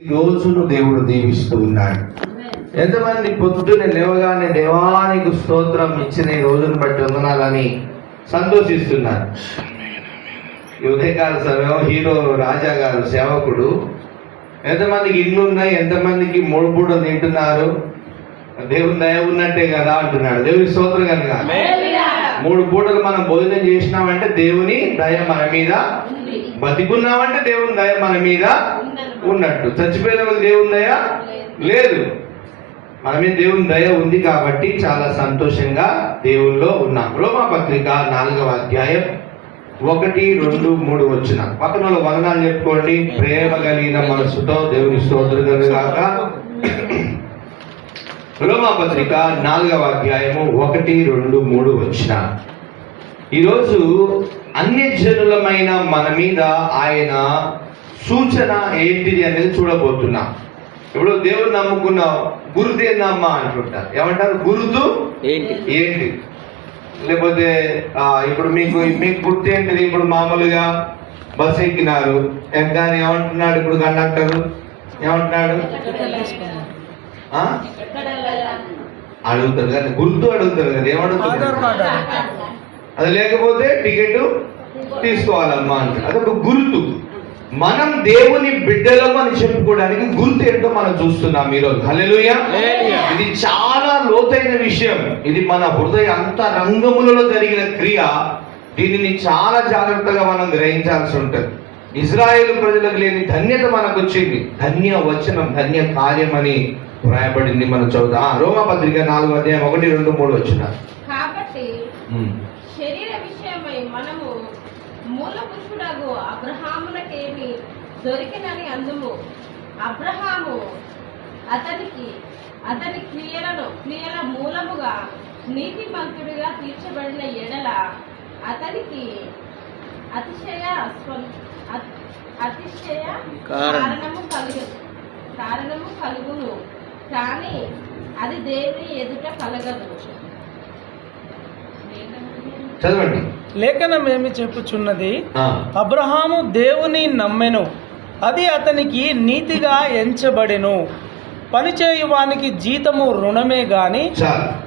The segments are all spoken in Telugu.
రోజును దేవుడు దీవిస్తూ ఉన్నాడు. ఎంతమంది పొద్దున్న లేవగానే దేవానికి స్తోత్రం ఇచ్చిన ఈ రోజును బట్టి వందనాలని సంతోషిస్తున్నారు. ఈ ఉదయకాల సమయం హీరో రాజా గారు సేవకుడు ఎంతమందికి ఇల్లు ఉన్నాయి, ఎంతమందికి మూడు పూటలు తింటున్నారు, దేవుని దయ ఉన్నట్టే కదా అంటున్నాడు. దేవుని స్తోత్రం కనుక 3 పూటలు మనం భోజనం చేసినామంటే దేవుని దయ మన మీద, బతికున్నామంటే దేవుని దయ మన మీద ఉన్నట్టు. చచ్చిపోయిన దేవుని దయ లేదు, మన మీద దేవుని దయ ఉంది కాబట్టి చాలా సంతోషంగా దేవుల్లో ఉన్నాం. రోమాపత్రిక 4వ అధ్యాయం 1, 2, 3 వచ్చిన పక్కన వందనాలు చెప్పుకోండి. ప్రేమ కలిగిన మనసుతో దేవుని స్తోత్రం కలుగాక. రోమాపత్రిక 4వ అధ్యాయము 1, 2, 3 వచ్చిన. ఈరోజు అన్యజనులమైన మన మీద ఆయన సూచన ఏంటిది అనేది చూడబోతున్నాం. ఇప్పుడు దేవుడు నమ్ముకున్నావు, గుర్తు ఏందమ్మా అంటుంటారు. ఏమంటారు? గుర్తు ఏంటి? లేకపోతే ఇప్పుడు మీకు గుర్తు ఏంటిది? ఇప్పుడు మామూలుగా బస్ ఎక్కినారు, ఎక్కాని ఏమంటున్నాడు ఇప్పుడు కండక్టర్? ఏమంటున్నాడు? అడుగుతారు కానీ గుర్తు అడుగుతారు కదా, ఏమడుగుతారు? అది లేకపోతే టికెట్ తీసుకోవాలమ్మా అంటే అదొక గుర్తు. మనం దేవుని బిడ్డలం అని చెప్పుకోవడానికి గుర్తు ఏంటో మనం చూస్తున్నాం ఈరోజు. హల్లెలూయా. ఇది చాలా లోతైన విషయం. ఇది మన హృదయ అంతరంగములలో జరిగిన క్రియ. దీనిని చాలా జాగ్రత్తగా మనం గ్రహించాల్సి ఉంటుంది. ఇజ్రాయేలు ప్రజలకు లేని ధన్యత మనకు వచ్చింది. ధన్య వచనం, ధన్య కార్యం అని వ్రాయబడింది. మనం చదువుతాం. రోమాపత్రిక 4వ అధ్యాయం 1, 2, 3 వచ్చిన. కాబట్టి శరీర విషయమై మనము మూల పురుషుడగు అబ్రహామునకేమి దొరికినని అందుము. అబ్రహాము అతని క్రియల మూలముగా నీతిమంతుడిగా తీర్చబడిన ఎడల అతనికి అతిశయ కారణము కలుగును, కానీ అది దేవుని ఎదుట కలగదు. చదవండి. లేఖనం ఏమి చెప్పుచున్నది? అబ్రహాము దేవుని నమ్మెను, అది అతనికి నీతిగా ఎంచబడెను. పనిచేయువానికి జీతము రుణమే గాని.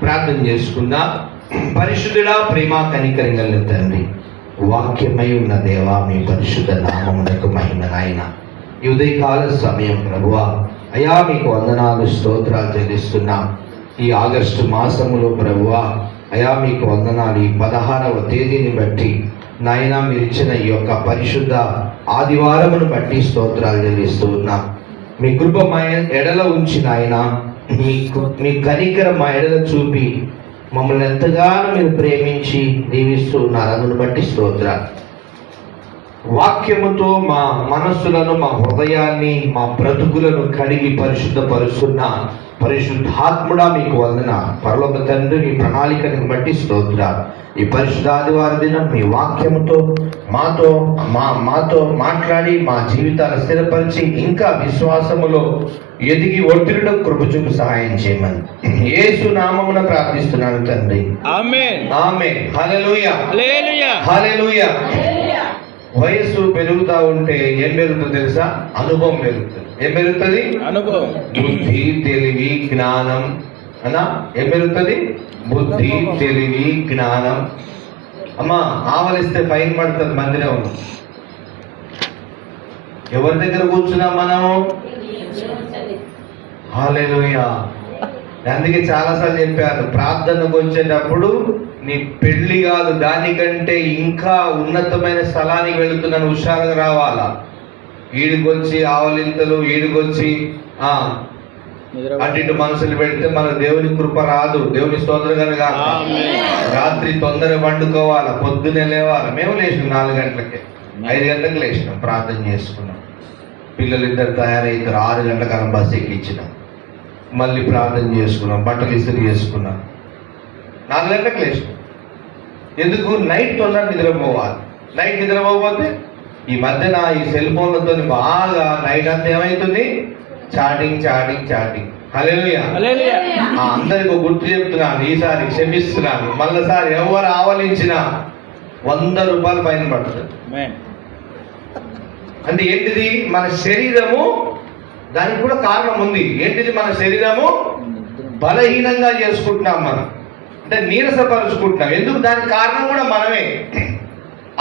ప్రార్థన చేసుకుందాం. పరిశుద్ధుడా, ప్రేమ కనికరం కలిగిన తండ్రి, వాక్యమై ఉన్న దేవా, మీ పరిశుద్ధ నామమునకు మహిమ. నాయన ఈ ఉదయకాల సమయం ప్రభువా, అయా మీకు వందనాలు, స్తోత్రాలు చెల్లిస్తున్నాం. ఈ ఆగస్టు మాసములో ప్రభువా, అయా మీకు వందనాలు. ఈ 16వ తేదీని బట్టి నాయన మీరు ఇచ్చిన ఈ యొక్క పరిశుద్ధ ఆదివారమును బట్టి స్తోత్రాలు చెల్లిస్తూ ఉన్నాం. మీ కృప మా ఎడల ఉంచి నాయన, మీ కనికర మా ఎడల చూపి మమ్మల్ని ఎంతగానో మీరు ప్రేమించి దీవిస్తూ ఉన్నారు. అందును బట్టి స్తోత్రాలు. వాక్యముతో మా మనస్సులను, మా హృదయాన్ని, మా బ్రతుకులను కడిగి పరిశుద్ధపరుస్తున్న పరిశుద్ధాత్ముడా మీకు వందన. పరలోక తండ్రి, మీ ప్రణాళికను బట్టి స్తోత్రాలు. ఈ పరిశుద్ధ ఆదివారం దినం మీ వాక్యముతో మాతో మాట్లాడి మా జీవితాలు స్థిరపరిచి ఇంకా విశ్వాసములో ఎదిగి ఒత్తిడిలో కృప చూపు సహాయం చేయమని యేసు నామమున ప్రార్థిస్తున్నాను తండ్రి. ఆమేన్. ఆమేన్. హల్లెలూయా. హల్లెలూయా. హల్లెలూయా. వయస్సు పెరుగుతా ఉంటే ఏం పెరుగుతుంది తెలుసా? అనుభవం పెరుగుతుంది. ఏం పెరుగుతుంది? అనుభవం. బుద్ధి, తెలివి, జ్ఞానం అన్నా ఏం పెరుగుతుంది? బుద్ధి, తెలివి, జ్ఞానం. అమ్మా, ఆవలిస్తే ఫైన్ పడుతుంది. మందిరం ఎవరి దగ్గర కూర్చున్నాం మనము? హల్లెలూయా. అందుకే చాలాసార్లు చెప్పారు, ప్రార్థనకు వచ్చేటప్పుడు నీ పెళ్లి కాదు, దానికంటే ఇంకా ఉన్నతమైన స్థలానికి వెళుతున్నాను, హుషారుగా రావాలా. ఈడికొచ్చి ఆవలింతలు, ఈడికొచ్చి అటు ఇటు మనసులు పెడితే మన దేవుని కృప రాదు. దేవుని స్తోత్రం కనుక రాత్రి తొందర వండుకోవాలా, పొద్దునే లేవాలా. మేము లేచినాం 4 గంటలకే, 5 గంటలకు లేచినాం, ప్రార్థన చేసుకున్నాం. పిల్లలు 2 తయారైతారు, 6 గంటల బస్ ఎక్కించినాం, మళ్ళీ ప్రార్థన చేసుకున్నాం, బట్టలు ఇస్త్రీ చేసుకున్నాం, 4 గంటలకు లేచినాం. ఎందుకు? నైట్ తొందర నిద్రపోవాలి. నైట్ నిద్రపోకపోతే ఈ మధ్యన ఈ సెల్ ఫోన్లతో బాగా నైట్ అంతా ఏమవుతుంది? చాటింగ్. హల్లెలూయా. అందరికి గుర్తు చెప్తున్నాను, ఈసారి క్షమిస్తున్నాను. మళ్ళీసారి ఎవరు ఆవలించినా 100 రూపాయలు ఫైన్ పడుతుంది. అంటే ఏంటిది? మన శరీరము దానికి కూడా కారణం ఉంది. ఏంటిది? మన శరీరము బలహీనంగా చేసుకుంటున్నాం, మనం అంటే నీరసపరుచుకుంటున్నాం. ఎందుకు? దానికి కారణం కూడా మనమే.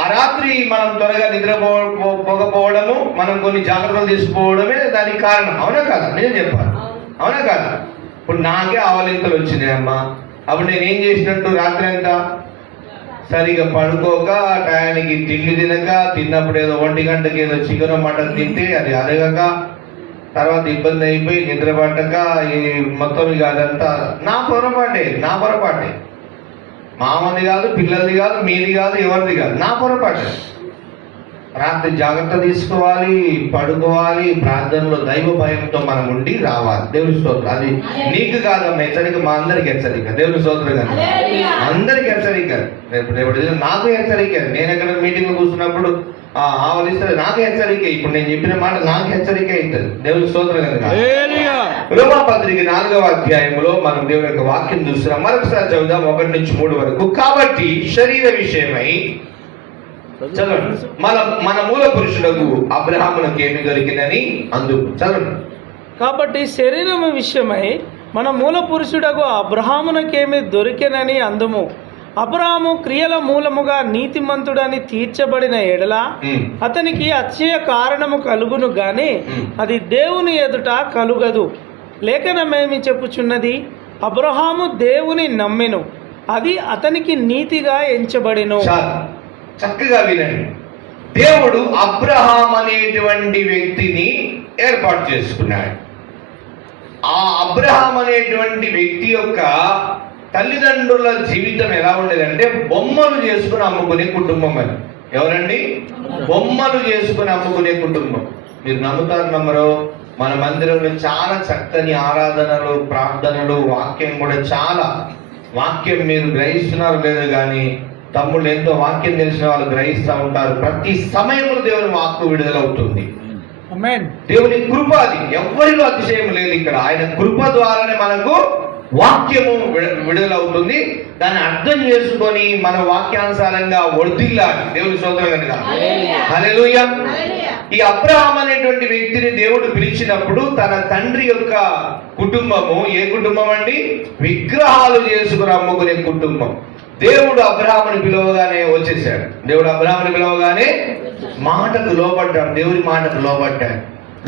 ఆ రాత్రి మనం త్వరగా నిద్రపోకపోవడము, మనం కొన్ని జాగ్రత్తలు తీసుకోవడమే దానికి కారణం. అవునా కాదా? నేను చెప్పాను, అవునా కాదా? ఇప్పుడు నాకే ఆవలింతలు వచ్చినాయి అమ్మా. అప్పుడు నేనేం చేసినట్టు? రాత్రి అంతా సరిగా పడుకోక, టయానికి తిండి తినక, తిన్నప్పుడు ఏదో 1 గంటకి ఏదో చికెన్ మటన్ తింటే అది అరగక, తర్వాత ఇబ్బంది అయిపోయి నిద్ర పట్టక, ఈ మొత్తం ఇక అదంతా నా పొరపాటే. మామది కాదు, పిల్లలది కాదు, మీది కాదు, ఎవరిది కాదు, నా పొరపాటే. రాత్రి జాగ్రత్త తీసుకోవాలి, పడుకోవాలి, ప్రార్థనలో దైవ భయంతో మనం ఉండి రావాలి. దేవుని స్తోత్రం. అది నీకు కాదమ్మా హెచ్చరిక, మా అందరికి హెచ్చరిక. దేవుని స్తోత్రం కదా, అందరికి హెచ్చరిక. రేపు నాకు హెచ్చరిక. నేను ఎక్కడ మీటింగ్ కూర్చున్నప్పుడు ఆవలిస్తే నాకు హెచ్చరిక. ఇప్పుడు నేను చెప్పిన మాట నాకు హెచ్చరిక అవుతుంది. దేవుని స్తోత్రం కదా. రోమాపత్రిక 4వ అధ్యాయంలో మనం దేవుని యొక్క వాక్యం చూస్తున్నాం. మరొకసారి చదువుదాం 1 నుంచి 3 వరకు. కాబట్టి శరీర విషయమై చదవండి. మన మూల పురుషులకు అబ్రహామునకు ఏమి దొరికిందని అందుకు చదవండి. కాబట్టి శరీరము విషయమై మన మూల పురుషుడకు అబ్రహామునకేమి దొరికెనని అందుము. అబ్రహాము క్రియల మూలముగా నీతిమంతుడని తీర్చబడిన ఎడల అతనికి అక్షయ కారణము కలుగును గాని అది దేవుని ఎదుట కలుగదు. లేఖనమేమి చెప్పుచున్నది? అబ్రహాము దేవుని నమ్మెను, అది అతనికి నీతిగా ఎంచబడెను. చక్కగా వినండి. దేవుడు అబ్రహాం అనేటువంటి వ్యక్తిని ఏర్పాటు చేసుకున్నాడు. ఆ అబ్రహాం అనేటువంటి వ్యక్తి యొక్క తల్లిదండ్రుల జీవితం ఎలా ఉండేదంటే బొమ్మలు చేసుకుని అమ్ముకునే కుటుంబం. అని ఎవరండి? బొమ్మలు చేసుకుని అమ్ముకునే కుటుంబం. మీరు నమ్ముతారు నమ్మరో, మన మందిరంలో చాలా చక్కని ఆరాధనలు, ప్రార్థనలు, వాక్యం కూడా చాలా. వాక్యం మీరు గ్రహిస్తున్నారు లేదు కానీ తమ్ముళ్ళు ఎంతో వాక్యం తెలిసిన వాళ్ళు గ్రహిస్తూ ఉంటారు. ప్రతి సమయంలో దేవుని వాక్కు విడుదలవుతుంది. దేవుని కృప, అది ఎవరిలో అతిశయం లేదు. ఇక్కడ ఆయన కృప ద్వారానే మనకు వాక్యము విడుదలవుతుంది. దాన్ని అర్థం చేసుకొని మన వాక్యానుసారంగా వర్ధిల్లాలి. దేవుని స్తోత్రం కనుక. హల్లెలూయా. ఈ అబ్రహాం అనేటువంటి వ్యక్తిని దేవుడు పిలిచినప్పుడు తన తండ్రి యొక్క కుటుంబము ఏ కుటుంబం అండి? విగ్రహాలు చేసుకుని అమ్ముకునే కుటుంబం. దేవుడు అబ్రహాముని పిలవగానే వచ్చేసాడు. దేవుడు అబ్రహాముని పిలవగానే మాటకు లోబడ్డాడు. దేవుని మాటకు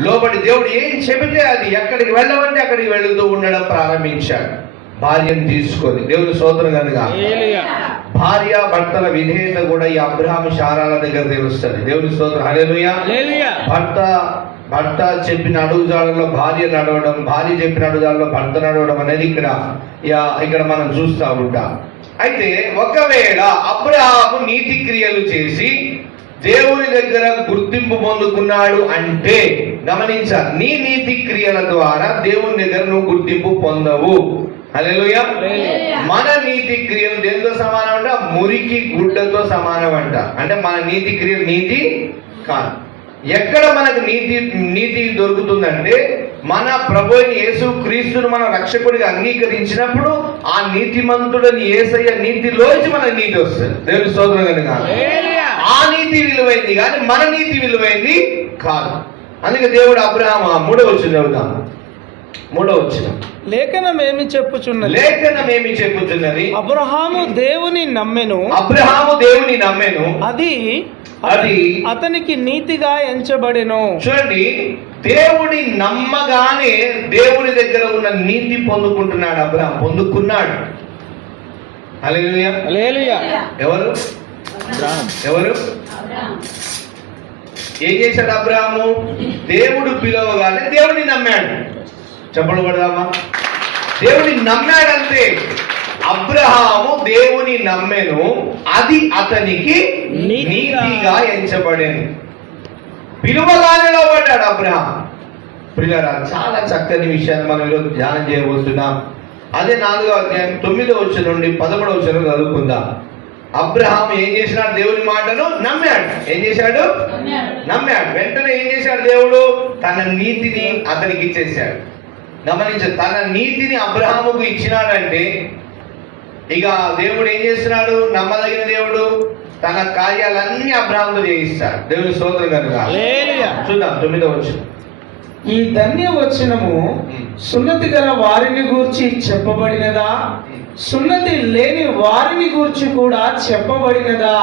లోబడి దేవుడు ఏం చెబితే అది, ఎక్కడికి వెళ్ళమంటే అక్కడికి వెళుతూ ఉండడం ప్రారంభించాడు. భార్యను తీసుకొని. దేవుని స్తోత్రం కనుక. భార్య భర్తల విధేయత కూడా ఈ అబ్రహాము శారాల దగ్గర తెలుస్తుంది. దేవుని స్తోత్రం. హల్లెలూయా. భర్త చెప్పిన అడుగుజాడల్లో భార్య నడవడం, భార్య చెప్పిన అడుగుజాడల్లో భర్త నడవడం అనేది ఇక్కడ మనం చూస్తూ ఉంటాం. అయితే ఒకవేళ అబ్రహాము నీతి క్రియలు చేసి దేవుని దగ్గర గుర్తింపు పొందుకున్నాడు అంటే, గమనించాలి, నీ నీతి క్రియల ద్వారా దేవుని దగ్గర నువ్వు గుర్తింపు పొందవు. హల్లెలూయా. మన నీతి క్రియలు దేనితో సమానం అంట? మురికి గుడ్డతో సమానం అంట. అంటే మన నీతి క్రియలు నీతి కాదు. ఎక్కడ మనకు నీతి దొరుకుతుందంటే, మన ప్రభువుని యేసు క్రీస్తును మన రక్షకుడిగా అంగీకరించినప్పుడు ఆ నీతిమంతుడని యేసయ్య నీతిలోంచి మనకు నీతి వస్తుంది. దేవుని స్తోత్రం కనుక. ఆ నీతి విలువైంది కానీ మన నీతి విలువైంది కాదు. అందుకే దేవుడు అబ్రహాము 3వ వచనం చదువుతాం. 3వ వచనం. లేఖనమేమి చెప్పుచున్నది? అబ్రహాము దేవుని నమ్మెను, అది అతనికి నీతిగా ఎంచబడెను. చూడండి, దేవుని నమ్మగానే దేవుని దగ్గర ఉన్న నీతి పొందుకుంటున్నాడు. అబ్రహాం పొందుకున్నాడు. హల్లెలూయా. ఎవరు ఏం చేశాడు అబ్రహాము? దేవుడు పిలవగానే దేవుని నమ్మాడు. చెప్పలు పడదామా? దేవుని నమ్మాడంతే. అబ్రహాము దేవుని నమ్మెను, అది అతనికి నీతిగా ఎంచబడెను. పిలువగానే లోబడ్డాడు అబ్రహాం. ప్రియులారా, చాలా చక్కని విషయాన్ని మనం ఈరోజు ధ్యానం చేయబోతున్నాం. అదే 4వ అధ్యాయం 9వ వచనం నుండి 11వ వచనం చదువుకుందాం. అబ్రహాం ఏం చేసినాడు? దేవుని మాటను నమ్మాడు. ఏం చేశాడు? నమ్మాడు. వెంటనే ఏం చేశాడు? దేవుడు తన నీతిని అతనికి ఇచ్చేశాడు. గమనించాడు, తన నీతిని అబ్రహాముకు ఇచ్చినాడంటే ఇక దేవుడు ఏం చేస్తున్నాడు? నమ్మదగిన దేవుడు తన కార్యాలన్నీ అబ్రహాముతో చేయిస్తాడు. దేవుని స్తోత్రం కనుక. చూద్దాం 9వ వచనం. ఈ ధన్య వచనము సున్నతి గల వారిని గూర్చి చెప్పబడినదా, సున్నతి లేని వారిని గూర్చి కూడా చెప్పబడినదా?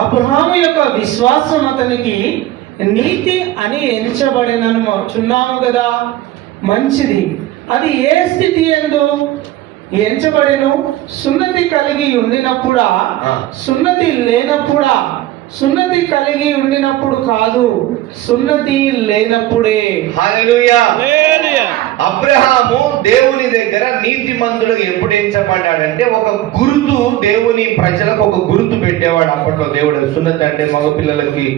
అబ్రహాము యొక్క విశ్వాసం అతనికి నీతి అని ఎంచబడినను చున్నాము కదా. మంచిది. అది ఏ స్థితి ఎందు ఎంచబడెను? సున్నతి కలిగి ఉండినప్పుడా, సున్నతి లేనప్పుడా? సున్నతి కలిగి ఉండినప్పుడు కాదు, సున్నతి లేనప్పుడే. హల్లెలూయా. అబ్రహాము దేవుని దగ్గర నీతిమంతుడుగా ఎప్పుడు ఎంచబడ్డాడంటే ఒక గుర్తు, దేవుని ప్రజలకు ఒక గుర్తు పెట్టేవాడు అప్పట్లో దేవుడు. సున్నతి అంటే మగపిల్లలకి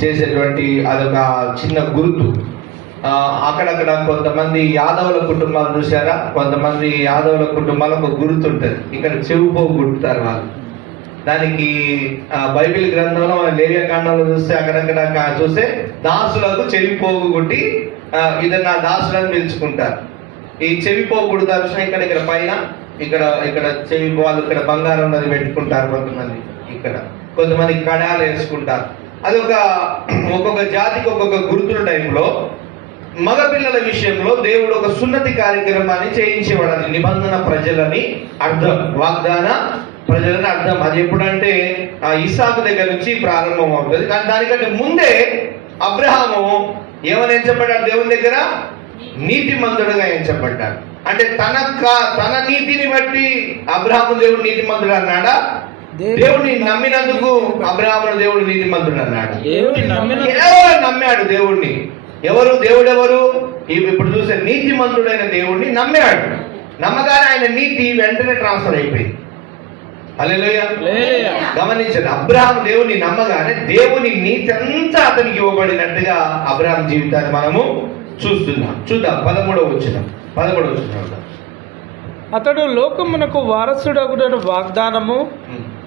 చేసేటువంటి అదొక చిన్న గుర్తు. అక్కడక్కడ కొంతమంది యాదవుల కుటుంబాలు చూసారా, కొంతమంది యాదవుల కుటుంబాలకు ఒక గుర్తు ఉంటుంది. ఇక్కడ చెవిపోగు గుర్తుతారు వాళ్ళు. దానికి బైబిల్ గ్రంథంలో లేవియా కాండంలో చూస్తే అక్కడక్కడ చూస్తే దాసులకు చెవిపోగు గుట్టి ఇదన్నా దాసులను పిలుచుకుంటారు. ఈ చెవిపోగు కుడతారు ఇక్కడ ఇక్కడ పైన, ఇక్కడ ఇక్కడ చెవి వాళ్ళు ఇక్కడ బంగారం ఉన్నది పెట్టుకుంటారు కొంతమంది, ఇక్కడ కొంతమంది కడాలు వేసుకుంటారు. అది ఒక్కొక్క జాతికి ఒక్కొక్క గుర్తుల టైంలో మగపిల్లల విషయంలో దేవుడు ఒక సున్నతి కార్యక్రమాన్ని చేయించేవాడు. నిబంధన ప్రజలని అర్థం, వాగ్దాన ప్రజలని అర్థం. అది ఎప్పుడంటే ఇస్సాకు దగ్గర నుంచి ప్రారంభం అవుతుంది. కానీ దానికంటే ముందే అబ్రహాము ఏమని ఎంచబడ్డాడు? దేవుని దగ్గర నీతిమంతుడుగా ఎంచబడ్డాడు. అంటే తన నీతిని బట్టి అబ్రహాము దేవుడు నీతిమంతుడు అన్నాడా? దేవుడిని నమ్మినందుకు అబ్రహామును దేవుడు నీతిమంతుడు అన్నాడు. కేవలం నమ్మాడు దేవుడిని. ఎవరు దేవుడెవరు? ఇప్పుడు చూసే నీతిమంతుడైన దేవుడిని నమ్మాడు. నమ్మగానే ఆయన నీతి వెంటనే ట్రాన్స్ఫర్ అయిపోయింది. హల్లెలూయా. గమనించండి, అబ్రహాం దేవుని నమ్మగానే దేవుని నీతి అంతా అతనికి ఇవ్వబడినట్టుగా అబ్రహాం జీవితాన్ని మనము చూస్తున్నాం. చూద్దాం 13వ వచనం. అతడు లోకమునకు వారసుడగుడను వాగ్దానము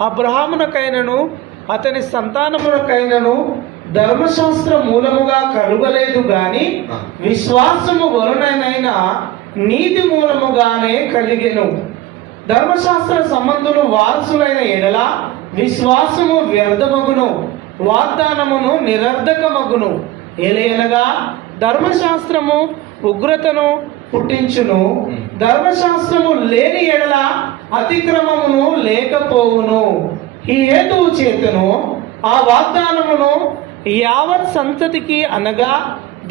అబ్రహామునకైనను అతని సంతానమునకైనను ధర్మశాస్త్ర మూలముగా కలుగలేదు గాని విశ్వాసము వలనైనా నీతి మూలముగానే కలిగెను. ధర్మశాస్త్ర సంబంధులు వారసులైన ఎడల విశ్వాసము వ్యర్థమగును, వాగ్దానమును నిరర్ధకమగును. ఏలయనగా ధర్మశాస్త్రము ఉగ్రతను పుట్టించును, ధర్మశాస్త్రము లేని ఎడల అతిక్రమమును లేకపోవును. ఈ హేతువు చేతను ఆ వాగ్దానమును యావత్ సంతతికి అనగా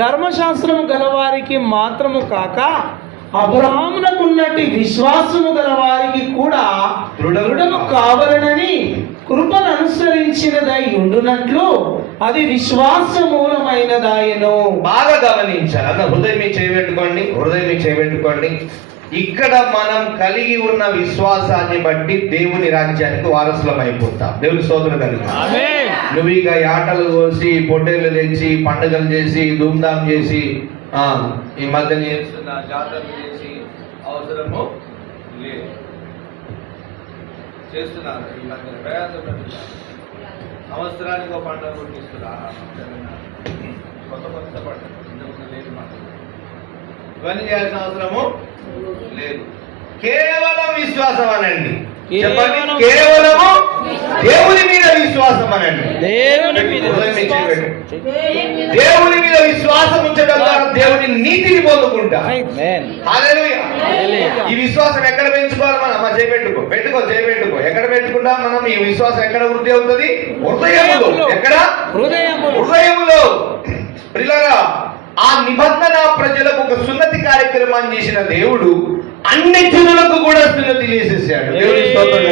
ధర్మశాస్త్రము గలవారికి మాత్రము కాక అబ్రహామునకున్నట్టి విశ్వాసము గల వారికి కూడా దృఢము కావాలనని కృపను అనుసరించినదై ఉండునట్లు అది విశ్వాస మూలమైనదాయను. బాగా గమనించాలి. అన్న హృదయం చేయబెట్టుకోండి. ఇక్కడ మనం కలిగి ఉన్న విశ్వాసాన్ని బట్టి దేవుని రాజ్యానికి వారసులం అయిపోతాం. దేవుని స్తోత్రం కలుగుతాం. నువ్వు ఇక ఆటలు కోసి, పొట్టేళ్ళు తెచ్చి, పండుగలు చేసి, ధూమ్ధామ్ చేసి, ఈ మధ్య చేస్తున్న జాతరలు చేసి అవసరము లేదు. చేస్తున్నారు ఈ మధ్య సంవత్సరానికి ఒక పండుగ కొట్టిస్తున్నారు. కొత్త పండుగ లేదు. ఇవన్నీ చేయాల్సిన అవసరము లేదు. కేవలం విశ్వాసం అనండి. చెప్పండి, కేవలము దేవుని మీద విశ్వాసం అనండి. దేవుని మీద విశ్వాసం ఉంచడం ద్వారా దేవుని నీతిని పొందుకుంటా. హల్లెలూయా. ఈ విశ్వాసం ఎక్కడ పెంచుకోవాలి? మనం చేపెట్టుకో. ఎక్కడ పెట్టుకుంటాం మనం? ఈ విశ్వాసం ఎక్కడ వృద్ధి అవుతుంది? హృదయములో. ఎక్కడ? హృదయములో. ప్రియులారా, ఆ నిబంధన ప్రజలకు ఒక సున్నతి కార్యక్రమాన్ని చేసిన దేవుడు అన్ని జనులకు కూడా సున్నతి చేసేసాడు. దేవుని స్తోత్రం.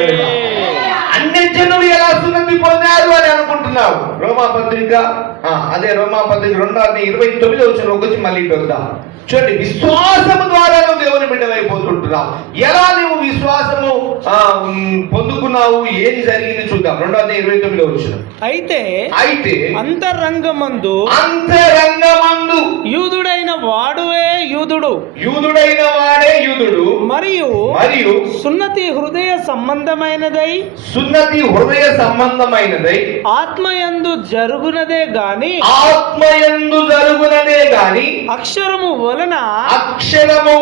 అన్ని జనులు ఎలా సున్నతి పొందారు అని అనుకుంటున్నావు? రోమాపత్రిక 2:29 వచ్చి మళ్ళీ వద్దాం. చూడండి, విశ్వాసము ద్వారా నువ్వు దేవుని బిడ్డవైపోతుంటున్నావు. ఎలా నువ్వు విశ్వాసము పొందుకున్నావు, ఏది జరిగింది చూద్దాం. 2:29 అయితే అంతరంగమందు యూదుడైన వాడే యూదుడు మరియు సున్నతి హృదయ సంబంధమైనదై ఆత్మయందు జరుగునదే గాని అక్షరము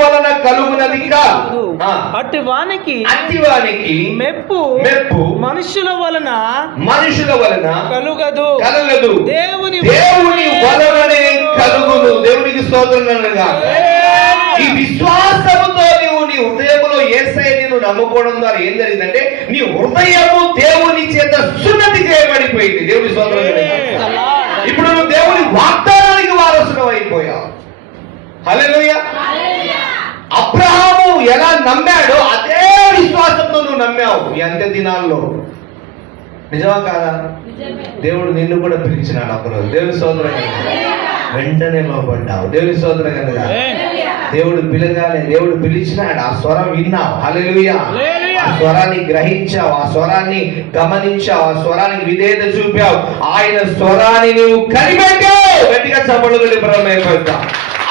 వలన కలుగునది కాదు. అట్టి వానికి మెప్పు మనుషుల వలన కలుగదు. దేవుని వలననే కలుగును. దేవునికి స్తోత్రం కలుగునుగా. ఈ విశ్వాసముతో నీవు నీ హృదయంలో యేసయ్యని నువ్వు నమ్ముకోవడం ద్వారా ఏం జరిగిందంటే నీ హృదయము దేవుని చేత సున్నతి చేయబడిపోయింది. దేవుని స్తోత్రం కలుగునుగా. ఇప్పుడు నువ్వు దేవుని వాగ్దానానికి వారసుడు అయిపోయావు. హల్లెలూయా. అబ్రహాము ఎలా నమ్మాడో అదే విశ్వాసంతో నువ్వు నమ్మావు ఈ అంత్య దినాల్లో. నిజమా కాదా? నిజమే. దేవుడు నిన్ను కూడా పిలిచినాడు ఒకరోజు. దేవుని స్తోత్రం కలుగునుగా. వెంటనే లోబడ్డావు. దేవుని స్తోత్రం కలుగునుగా. దేవుడు పిలగానే దేవుడు పిలిచినాడు, ఆ స్వరం విన్నావు. హల్లెలూయా. ఆ స్వరాన్ని గ్రహించావు, ఆ స్వరాన్ని గమనించావు, ఆ స్వరానికి విధేయత చూపావు, ఆయన స్వరాన్ని నీవు కనిపెట్టావు. గట్టిగా చప్పట్లు కొట్టి ప్రారంభమైపోతావు.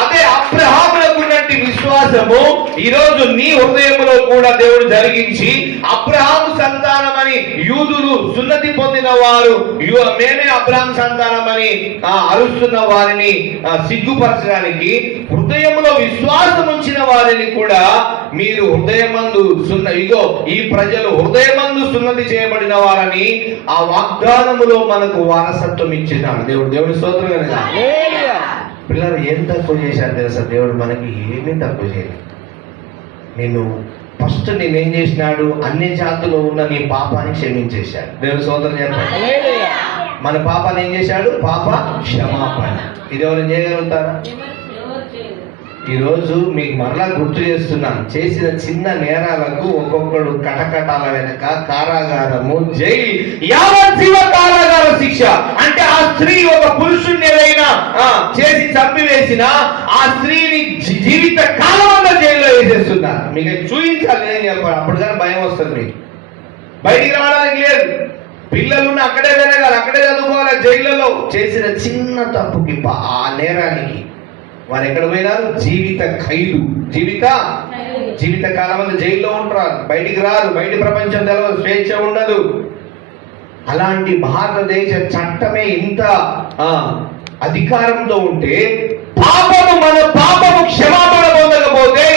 అదే అబ్రహాములకు ఉన్నటువంటి విశ్వాసము ఈ రోజు నీ హృదయంలో కూడా దేవుడు జరిగించి అబ్రహాము సంతానమని యూదులు సున్నతి పొందిన వారు మేమే అబ్రహాం సంతానమని అరుస్తున్న వారిని సిగ్గుపరచడానికి హృదయంలో విశ్వాసం ఉంచిన వారిని కూడా మీరు హృదయమందు ఇగో ఈ ప్రజలు హృదయమందు సున్నతి చేయబడిన వారని ఆ వాగ్దానములో మనకు వారసత్వం ఇచ్చినాడు దేవుడు. దేవుడి స్తోత్రం కనుక. పిల్లలు ఏం తక్కువ చేశారు తెలుసా? దేవుడు మనకి ఏమీ తక్కువ చేయలేదు. ఫస్ట్ నేనేం చేసినాడు? అన్ని జాతుల్లో ఉన్న నీ పాపాన్ని క్షమించేశాడు. దేవుడు స్తోత్రం చెప్పండి. మన పాపాన్ని ఏం చేశాడు? పాప క్షమాపణ. ఇది ఎవరు చేయగలుగుతారా? ఈ రోజు మీకు మరలా గుర్తు చేస్తున్నాను, చేసిన చిన్న నేరాలకు ఒక్కొక్కడు కటకటాల వెనక కారాగారము, జైలు, యావజ్జీవ కారాగార శిక్ష. అంటే ఆ స్త్రీ ఒక పురుషుణ్ణి ఏదైనా చేసి చంపివేసిన ఆ స్త్రీని జీవిత కాలం అంతా జైల్లో వేసేస్తున్నారు. మీకు చూపించాలి, నేను చెప్పాను. అప్పుడు కానీ భయం వస్తుంది మీకు. బయటికి రావడానికి లేదు. పిల్లలు అక్కడే తిరగాలి, అక్కడే చదువుకోవాలి. జైళ్ళలో చేసిన చిన్న తప్పుకి ఆ నేరానికి వారు ఎక్కడ పోయినారు? జీవిత ఖైదు, జీవిత కాలం అంతా జైల్లో ఉంటారు. బయటికి రారు. బయట ప్రపంచం తెలవదు, స్వేచ్ఛ ఉండదు. అలాంటి భారతదేశ చట్టమే ఇంత అధికారంతో ఉంటే మన పాపము క్షమాపణ పొందకపోతే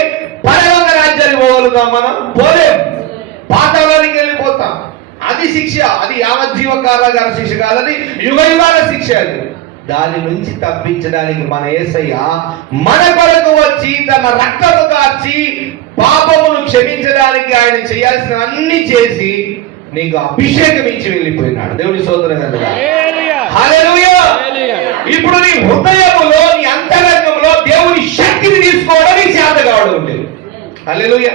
పరలోక రాజ్యానికి పోగలుగుతాం మనం? పోలేం. పాతాళానికి వెళ్ళిపోతాం. అది శిక్ష. అది యావజ్జీవ కారాగార శిక్ష కాదని యుగయుగాల శిక్ష. అది దాని నుంచి తప్పించడానికి మన యేసయ్య మన కొరకు వచ్చి తన రక్తము కార్చి పాపమును క్షమించడానికి ఆయన చేయాల్సిన అన్ని చేసి నీకు అభిషేకం ఇచ్చి వెళ్ళిపోయినాడు. దేవుని స్తోత్రం కలుగునుగా. హల్లెలూయా. ఇప్పుడు నీ హృదయములో, నీ అంతరంగంలో దేవుని శక్తిని తీసుకోవడం నీ చేత కావడం లేదు. హల్లెలూయా.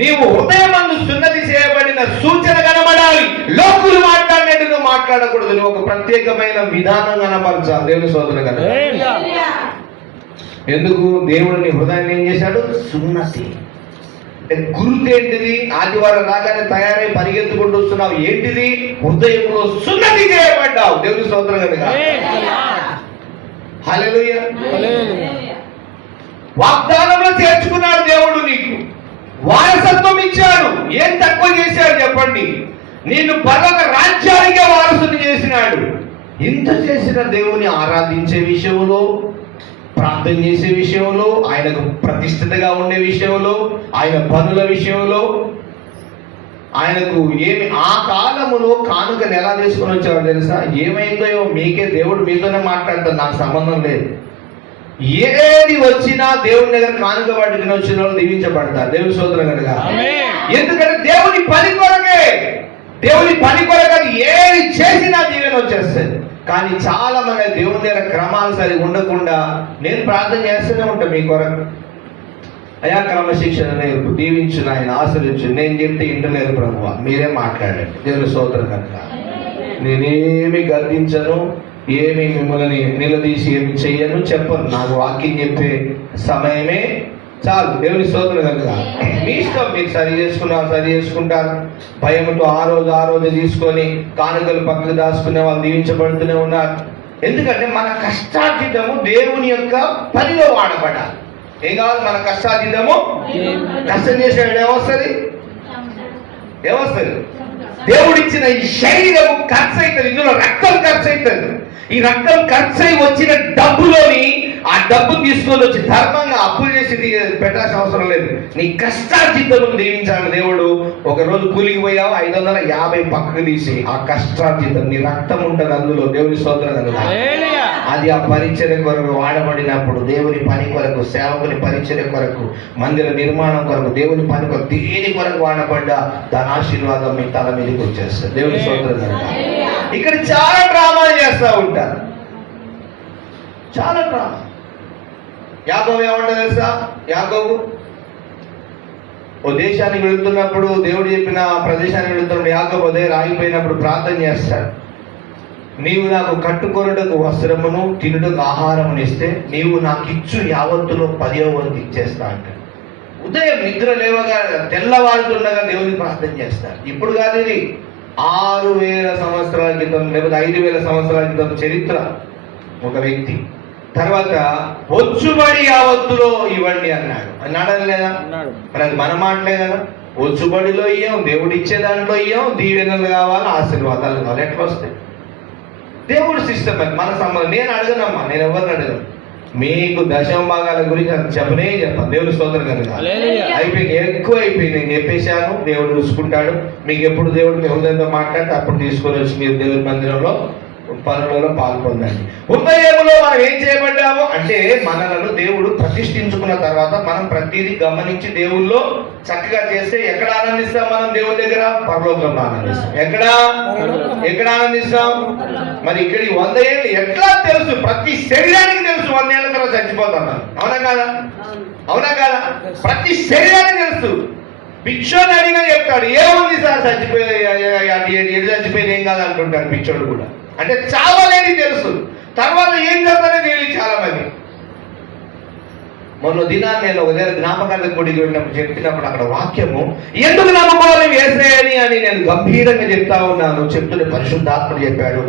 నీవు హృదయమందు సున్నతి చేయబడిన సూచన కనబడాలి. లోకులు మాట్లాడినట్టు నువ్వు మాట్లాడకూడదు. నువ్వు ఒక ప్రత్యేకమైన విధానం కనపరచాలి. దేవుని స్తోత్రం కదా. ఎందుకు? దేవుడు నీ హృదయాన్ని ఏం చేశాడు? సున్నతి. గుర్తు ఏంటిది? ఆదివారం రాగానే తయారై పరిగెత్తుకుంటూ వస్తున్నావు. ఏంటిది? హృదయంలో సున్నతి చేయబడ్డావు. దేవుని స్తోత్రం కదా. హల్లెలూయా. వాగ్దానంలో చేర్చుకున్నాడు దేవుడు. నీకు వారసత్వం ఇచ్చాడు. ఏం తక్కువ చేశాడు చెప్పండి? నిన్ను పరలోక రాజ్యానికే వారసుని చేసినాడు. ఇంత చేసిన దేవుని ఆరాధించే విషయంలో, ప్రార్థన చేసే విషయంలో, ఆయనకు ప్రతిష్ఠితగా ఉండే విషయంలో, ఆయన పనుల విషయంలో, ఆయనకు ఏమి ఆ కాలములో కానుకను ఎలా తీసుకొని వచ్చాడో తెలుసా? ఏమైందో మీకే, దేవుడు మీతోనే మాట్లాడతాడు, నాకు సంబంధం లేదు. ఏది వచ్చినా దేవుని దగ్గర కానుక పట్టుకుని వచ్చిన వాళ్ళు దీవించబడతారు. దేవుని స్తోత్రం కనుక. ఎందుకంటే దేవుని పని కొరకే, దేవుని పని కొరకు ఏది చేసినా దీవెన వచ్చేస్తుంది. కానీ చాలా మంది దేవుని దగ్గర క్రమాలు సరిగా ఉండకుండా, నేను ప్రార్థన చేస్తూనే ఉంటాను మీ కొరకు, అయా క్రమశిక్షణ నేర్పు, దీవించు, ఆయన ఆశ్రయించు, నేను చెప్తే ఇంటలేరు ప్రభువా, మీరే మాట్లాడండి. దేవుని స్తోత్రం కనుక. నేనేమి గద్దించను, ఏమి మిమ్మల్ని నిలదీసి ఏమి చెయ్యను, చెప్పను. నాకు వాక్యం చెప్పే సమయమే చాలు. దేవుని స్తోత్రం కనుక. మీ ఇష్టం, మీరు సరి చేసుకుంటారు. భయంతో ఆ రోజు తీసుకొని కానుకలు పక్కకు దాచుకునే వాళ్ళు దీవించబడుతూనే ఉన్నారు. ఎందుకంటే మన కష్టార్జితము దేవుని యొక్క పనిలో వాడబడాలి. ఏం కావాలి? మన కష్టార్జితము కష్టం చేసేవాడు ఏమొస్తుంది? దేవుడిచ్చిన ఈ శరీరము ఖర్చు అవుతుంది. ఇందులో రక్తం ఖర్చు అవుతుంది. ఈ రక్తం ఖర్చు అయి వచ్చిన డబ్బులోని ఆ డబ్బు తీసుకొని వచ్చి ధర్మంగా అప్పులు చేసి పెట్టాల్సిన అవసరం లేదు. నీ కష్టార్జితమును దీవించాలని దేవుడు. ఒక రోజు కూలికి పోయావు, 550 పక్కకు తీసి ఆ కష్టార్జితం, నీ రక్తం ఉంటుంది అందులో, దేవుని స్తోత్రం కలుగుతుంది. అది ఆ పరిచర్య కొరకు వాడబడినప్పుడు, దేవుని పని కొరకు, సేవకుని పరిచర్య కొరకు, మందిర నిర్మాణం కొరకు, దేవుని పని కొరకు, దేని కొరకు వాడబడ్డ దాని ఆశీర్వాదం మీ తల మీదకి వచ్చేస్తుంది. దేవుని స్తోత్రం కలుగుతుంది. ఇక్కడ చాలా డ్రామాలు చేస్తూ ఉంటారు, చాలా డ్రామా. యాకోబు ఏమంటారు తెలుసా? యాకోబు ఓ దేశానికి వెళుతున్నప్పుడు, దేవుడు చెప్పిన ప్రదేశానికి వెళుతున్నప్పుడు యాకోబు దగ్గర ఆగిపోయినప్పుడు ప్రార్థన చేస్తాడు. నీవు నాకు కట్టుకొనుటకు వస్త్రమును, తినుటకు ఆహారమును ఇస్తే నీవు నాకు ఇచ్చు యావత్తులో 10వ వంతు ఇచ్చేస్తా అంటాడు. ఉదయం నిద్ర లేవగా తెల్లవారుతుండగా దేవుని ప్రార్థన చేస్తారు. ఇప్పుడు కాదు, ఇది 6000 సంవత్సరాల క్రితం లేకపోతే 5000 సంవత్సరాల క్రితం చరిత్ర. ఒక వ్యక్తి తర్వాత వచ్చుబడి యావత్తులో ఇవ్వండి అన్నాడు. అన్నాడు లేదా? మరి అది మన మాటలే కదా. వచ్చుబడిలో ఇయ్యం, దేవుడు ఇచ్చే దాంట్లో ఇయ్యం, దీవెనలు కావాలి, ఆశీర్వాదాలు కావాలి. ఎట్లా వస్తాయి? దేవుడు సిస్టమ్ అది, మన సంబంధం. నేను అడగనమ్మా, నేను ఎవరిని అడగను. మీకు దశమ భాగాల గురించి అది చెప్పనే చెప్పాను. దేవుని స్తోత్రం కనుక అయిపోయింది, ఎక్కువ అయిపోయింది. నేను చెప్పేశాను, దేవుడు చూసుకుంటాడు. మీకు ఎప్పుడు దేవుడు మీ హృదయంతో మాట్లాడితే అప్పుడు తీసుకొని వచ్చి మీరు దేవుని మందిరంలో పనులలో పాల్పొందండి. హృదయంలో మనం ఏం చేయబడ్డాము అంటే, మనలను దేవుడు ప్రతిష్ఠించుకున్న తర్వాత మనం ప్రతిదీ గమనించి దేవుల్లో చక్కగా చేస్తే ఎక్కడ ఆనందిస్తాం? మనం దేవుని దగ్గర పరలోకంలో ఆనందిస్తాం. ఎక్కడ ఆనందిస్తాం? మరి ఇక్కడ 100 ఏళ్ళు ఎట్లా తెలుసు? ప్రతి శరీరానికి తెలుసు 100 ఏళ్ళ తర్వాత చచ్చిపోతాం. అవునా కాదా? అవునా కాదా? ప్రతి శరీరానికి తెలుసు. పిచ్చోడు అడిగినా చెప్తాడు, ఏముంది సార్ చచ్చిపోయింది ఏం కాదు అంటుంటాడు పిచ్చోడు కూడా. అంటే చావలేని తెలుసు, తర్వాత ఏం చేస్తారో తెలియదు చాలా మంది. మొన్న దినాన్ని నేను ఒక దగ్గర జ్ఞాపకాల గుడికి వెళ్ళినప్పుడు చెప్పినప్పుడు అక్కడ వాక్యము ఎందుకు నమ్ముకోవాలి యేసయ్యని అని నేను గంభీరంగా చెప్తా ఉన్నాను. చెప్తుంటే పరిశుద్ధాత్ముడు చెప్పాడు,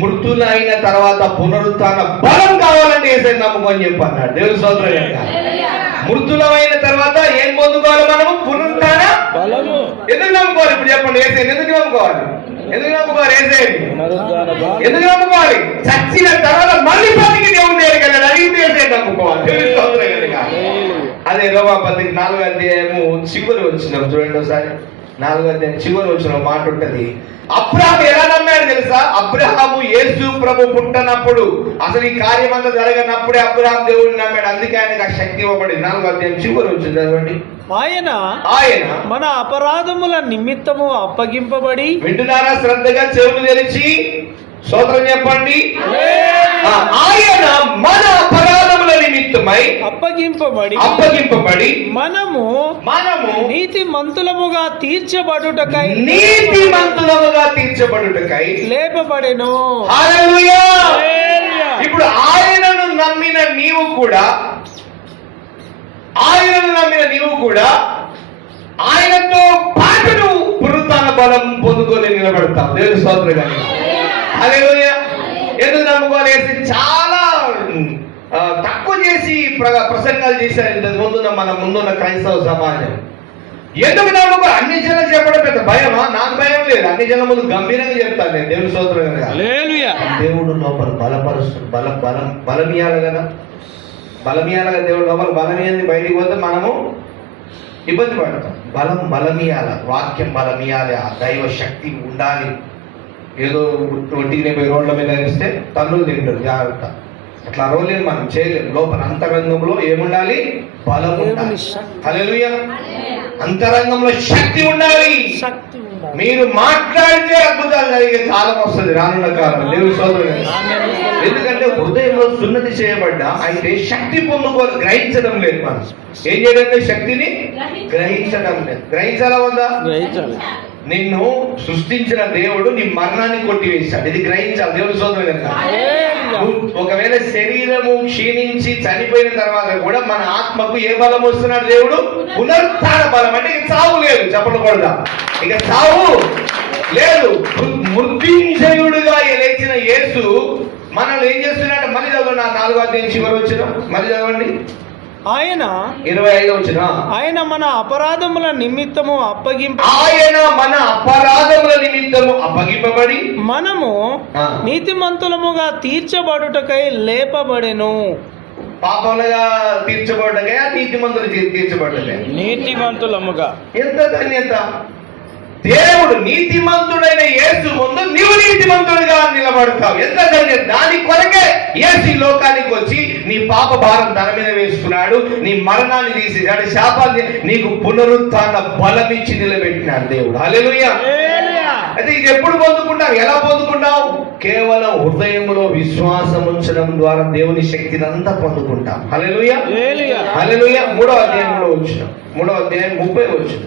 మృతులైన తర్వాత పునరుత్థాన బలం కావాలంటే యేసయ్యని నమ్ముకొని చెప్పన్నాడు. దేవుని స్తోత్రం. మృతులమైన తర్వాత ఏం పొందుకోవాలి మనము? పునరుత్థాన బలము. ఎందుకు నమ్ముకోవాలి? ఇప్పుడు చెప్పండి, యేసయ్యని ఎందుకు నమ్ముకోవాలి? ఎందుకు నమ్ముకోవాలి? ఎందుకు నమ్ముకోవాలి? చచ్చిన తర్వాత మళ్ళీ బతికి దేవుని దగ్గరికి వెళ్ళాలి, అది నమ్ముకోవాలి. అదే రోమాపత్రిక 4వ అధ్యాయము చివరి వచ్చిన చూడండి ఒకసారి. 4వ అధ్యాయం చివరి వచ్చిన మాట ఉంటది. అబ్రహాము ఎలా నమ్మాడు తెలుసా? అబ్రహాము యేసు ప్రభు పుట్టనప్పుడు, అసలు ఈ కార్యం అంతా జరగనప్పుడే అబ్రహాం దేవుడిని నమ్మాడు. అందుకే ఆయనకు ఆ శక్తి ఇవ్వబడింది. 4వ అధ్యాయం చివరి వచ్చింది చదవండి. ఆయన మన అపరాధముల నిమిత్తము అప్పగింపబడి, వింటున్నారా? శ్రద్ధగా చెవులు తెరిచి స్తోత్రం చెప్పండి. ఆయన మన అపరాధముల నిమిత్తమై అప్పగింపబడి మనము నీతిమంతులముగా తీర్చబడుటకై లేపబడెను. హల్లెలూయా. ఇప్పుడు ఆయనను నమ్మిన నీవు కూడా ఆయనతో పాటు నువ్వు పునరుత్థాన బలం పొందుకొని నిలబడతావు. దేవుని స్తోత్రం గాని. హల్లెలూయా. ఎందుకు నమ్ముకోవాలి? చాలా తక్కువ చేసి ప్రసంగాలు చేశారు ఇంతకు మన ముందున్న క్రైస్తవ సమాజం. ఎందుకు నమ్ముకో? అన్ని జనం చెప్పడం పెద్ద భయమా? నాకు భయం లేదు. అన్ని జనం ముందు గంభీరంగా చెప్తాను నేను. దేవుని స్తోత్రం గాని. దేవుడు లోపల బలం ఇయ్యాలి కదా. బలమీయాలగా దేవుడు లోపల బలమీయంది, బయటికి పోతే మనము ఇబ్బంది పడతాం. బలమీయాల, వాక్యం బలమీయాలి, ఆ దైవ శక్తి ఉండాలి. ఏదో ఒంటికి పోయి రోడ్ల మీద వేస్తే తన్నులు తింటారు, జాగ్రత్త. అట్లా రోలేము, మనం చేయలేము. లోపల అంతరంగంలో ఏముండాలి? బలం ఉండాలి. హల్లెలూయా. అంతరంగంలో శక్తి ఉండాలి. మీరు మాట్లాడితే అద్భుతాలు జరిగే కాలం వస్తుంది, రానున్న కాలం. దేవుని స్తోత్రం. ఎందుకంటే హృదయంలో సున్నతి చేయబడ్డ అయితే శక్తి పొందుకోవాలి, గ్రహించడం లేదు. మనం ఏం చేయడం లేదు? శక్తిని గ్రహించడం లేదు. గ్రహించాలా వద్దా? నిన్ను సృష్టించిన దేవుడు నీ మరణాన్ని కొట్టివేశాడు. ఇది గ్రహించాలి. దేవుని స్తోత్రం కనుక. ఒకవేళ శరీరము క్షీణించి చనిపోయిన తర్వాత కూడా మన ఆత్మకు ఏ బలం వస్తున్నాడు? దేవుడు పునరుత్థాన బలం. అంటే ఇక చావు లేదు, చెప్పకూడదా? ఇక చావు లేదు. మృత్యుంజయుడుగా లేచిన యేసు మనల్ని ఏం చేస్తున్నాడు? మళ్ళీ చదవండి. 4వ అధ్యాయం చివరి వచ్చిన మళ్ళీ చదవండి. ఆయన 25 వచ్చిన ఆయన మన అపరాధముల నిమిత్తము అప్పగింపబడి మనము నీతిమంతులముగా తీర్చబడుటకై లేపబడెను. పాపములుగా తీర్చబడ్డగా నీతిమంతులు తీర్చబడ్డగా? నీతిమంతులముగా. ఎంత ధన్యత! దేవుడు నీతిమంతుడైన యేసు ముందు నీవు నీతిమంతుడిగా నిలబడతావు. ఎంత ధన్యత! దాని కొరకే యేసు ఈ లోకానికి వచ్చి నీ పాప భారం తన మీద వేసుకున్నాడు, నీ మరణాన్ని తీసేశాడు, శాపాన్ని నీకు పునరుత్థాన బలం ఇచ్చి నిలబెట్టినాడు దేవుడు. హల్లెలూయా! అయితే ఇది ఎప్పుడు పొందుకుంటావు? ఎలా పొందుకుంటావు? కేవలం హృదయంలో విశ్వాసం ఉంచడం ద్వారా దేవుని శక్తిని అంతా పొందుకుంటాం. హల్లెలూయా! హల్లెలూయా! 3వ అధ్యాయంలో వచ్చిన 3వ అధ్యాయం 30 వచ్చిన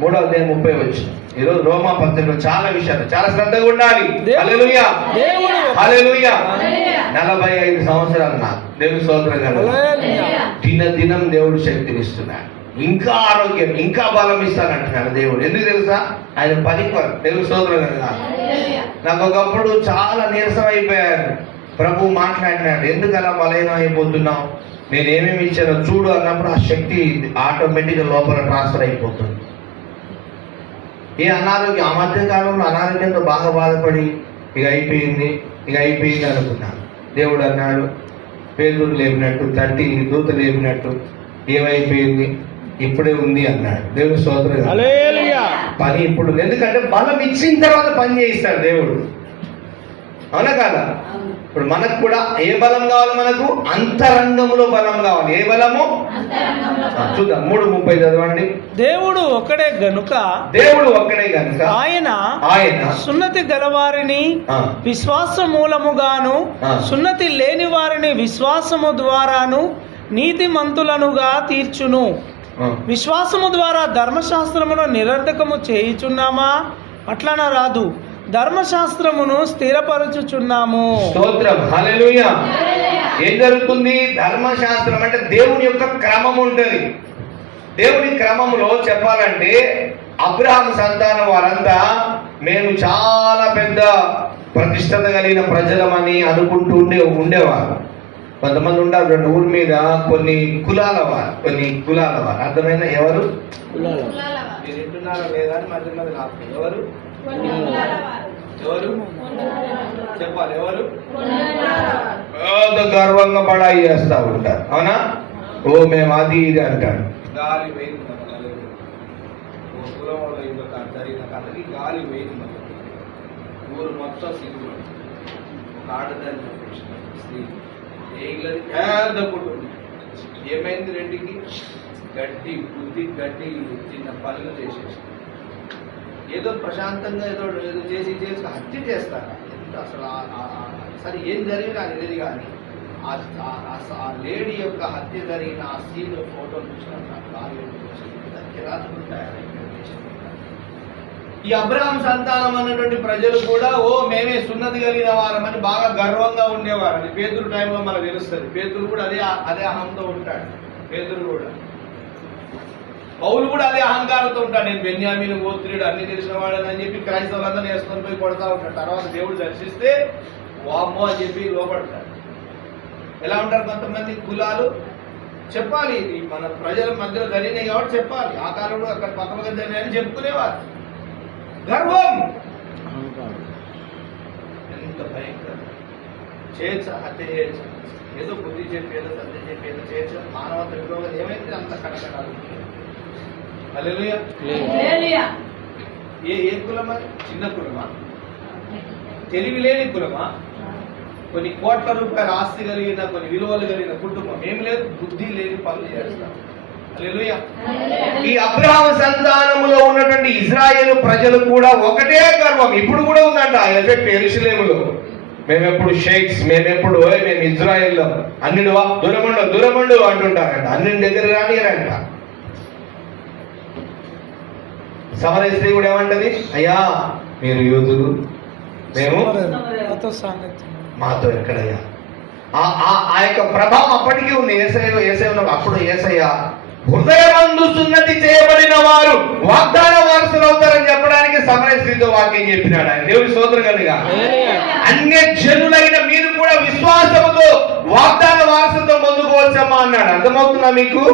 3వ అధ్యాయం 30 వచ్చిన. ఈరోజు రోమా పత్రికలో చాలా విషయాలు చాలా శ్రద్ధగా ఉండాలి. హల్లెలూయా! హల్లెలూయా! 45 సంవత్సరాలు నాకు దేవుని స్తోత్రం కదా. దినం దేవుడు శక్తినిస్తున్నాడు, ఇంకా ఆరోగ్యం, ఇంకా బలం ఇస్తానంటున్నాడు దేవుడు. ఎందుకు తెలుసా? ఆయన పని దేవుని స్తోత్రం కదా. నాకు ఒకప్పుడు చాలా నీరసం అయిపోయాను. ప్రభు మాట్లాడినాడు, ఎందుకు అలా బలహీనం అయిపోతున్నావు, నేనేమేమి ఇచ్చానో చూడు అన్నప్పుడు ఆ శక్తి ఆటోమేటిక్గా లోపల ట్రాన్స్ఫర్ అయిపోతుంది. ఈ అనారోగ్యం, ఆ మధ్య కాలంలో అనారోగ్యంతో బాగా బాధపడి ఇక అయిపోయింది అనుకున్నాను. దేవుడు అన్నాడు, పేదలు లేపినట్టు, తట్టి దూత లేపినట్టు ఏమైపోయింది, ఇప్పుడే ఉంది అన్నాడు. దేవుని స్తోత్రం. పని ఇప్పుడు, ఎందుకంటే బలం ఇచ్చిన తర్వాత పని చేయిస్తాడు దేవుడు. అవునా కాదా? ఇప్పుడు మనకు కూడా ఏ బలం కావాలి? మనకు అంతరంగంలో బలం కావాలి. ఏ బలము? చూద్దాం. 3:30 చదవండి. దేవుడు ఒక్కడే గనుక ఆయన సున్నతి గలవారిని విశ్వాస మూలముగాను సున్నతి లేని వారిని విశ్వాసము ద్వారాను నీతిమంతులనుగా తీర్చును. విశ్వాసము ద్వారా ధర్మశాస్త్రమును నిరర్ధకము చేయుచున్నామా? అట్లన రాదు, ధర్మశాస్త్రమును స్థిరపరచుచున్నాము. స్తోత్రం. హల్లెలూయా! ఏం జరుగుతుంది? ధర్మశాస్త్రం అంటే దేవుని యొక్క క్రమం ఉంటుంది. దేవుని క్రమంలో చెప్పాలంటే అబ్రహాము సంతానం వారంతా మేము చాలా పెద్ద ప్రతిష్టత కలిగిన ప్రజలమని అనుకుంటూ ఉండేవారు. కొంతమంది ఉంటారు, 2 ఊరి మీద కొన్ని కులాల వారు. అర్థమైన ఎవరు? మీరు వింటున్నారా లేదా అని మధ్య ఎవరు చెప్పాలి? ఎవరు? గర్వంగా బడాయి చేస్తా ఉంటారు. అవునా? ఓ మేము అది ఇది అంటాడు. గాలి వేయింది జరిగిన కథకి గాలి వేయింది. ఊరు మొత్తం సిగ్గు. ఒక ఆడదాన్ని స్త్రీ పెద్ద కుటుంబం. ఏమైంది? 2కి గడ్డి చిన్న పనులు చేసేసి ఏదో ప్రశాంతంగా ఏదో చేసి హత్య చేస్తారు. అసలు ఏం జరిగినా తెలియదు, కానీ ఆ లేడీ యొక్క హత్య జరిగిన ఆ సీన్ ఫోటోలు చూసినప్పుడు ఈ అబ్రహాం సంతానం అన్నటువంటి ప్రజలు కూడా మేమే సున్నతి కలిగిన వారమని బాగా గర్వంగా ఉండేవారు. అది పేతురు టైంలో మనకు తెలుస్తుంది. పేతురు కూడా అదే అహంతో ఉంటాడు. పేతురు కూడా, పౌలు కూడా అదే అహంకారంతో ఉంటాడు. నేను బెన్యామీను గోత్రుడు, అన్ని తెలిసిన వాడని అని చెప్పి క్రైస్తవులందరూ వేసుకొని పోయి కొడతా ఉంటాడు. తర్వాత దేవుడు దర్శిస్తే వామ్మో అని చెప్పి లోపడతాడు. ఎలా ఉంటారు కొంతమంది కులాలు? చెప్పాలి, ఇది మన ప్రజల మధ్యలో జరిగినాయి కాబట్టి చెప్పాలి. ఆ కాలంలో అక్కడ పక్కన జరిగినాయని చెప్పుకునేవారు. గర్వం ఎంత భయంకరం! హత్య చేయొచ్చు, ఏదో బుద్ధి చెప్పి, ఏదో సత్యం చెప్పి, ఏదో చేయొచ్చు. మానవత విరోధం ఏమైతే అంత కటకటాలు. హల్లెలూయా! ఏ కులమా? చిన్న కులమా? తెలివి లేని కులమా? కొన్ని కోట్ల రూపాయల ఆస్తి కలిగిన, కొన్ని విలువలు కలిగిన కుటుంబం. ఏం లేదు, బుద్ధి లేని పనులు చేస్తాం. హల్లెలూయా! ఈ అబ్రహాము సంతానములో ఉన్నటువంటి ఇజ్రాయేలు ప్రజలు కూడా ఒకటే గర్వం. ఇప్పుడు కూడా ఉందంట ఆ ఎఫెక్ట్ యెరూషలేములో. మేమెప్పుడు షేక్స్, మేము ఇజ్రాయేల్లో అన్నిడు దూరమండు అంటుంటారంట. అన్ని దగ్గర రానియరంట. సమరయ స్త్రీ కూడా ఏమంటది? అయ్యా మీరు యూదులు, మేము మాతో ఎక్కడయ్యా? ఆ యొక్క ప్రభావం అప్పటికీ ఉంది యేసయ్యలో. అప్పుడు యేసయ్య హృదయమందు సున్నతి చేయబడిన వారు వాగ్దాన వారసులు అవుతారని చెప్పడానికి సమరయ స్త్రీతో వాక్యం చెప్పినాడు ఆయన. దేవుని స్తోత్రం కలుగా. అన్య జనులైన మీరు కూడా విశ్వాసముతో వాగ్దాన వారసులతో పొందుకోవచ్చమ్మా అన్నాడు. అర్థమవుతుందా మీకు?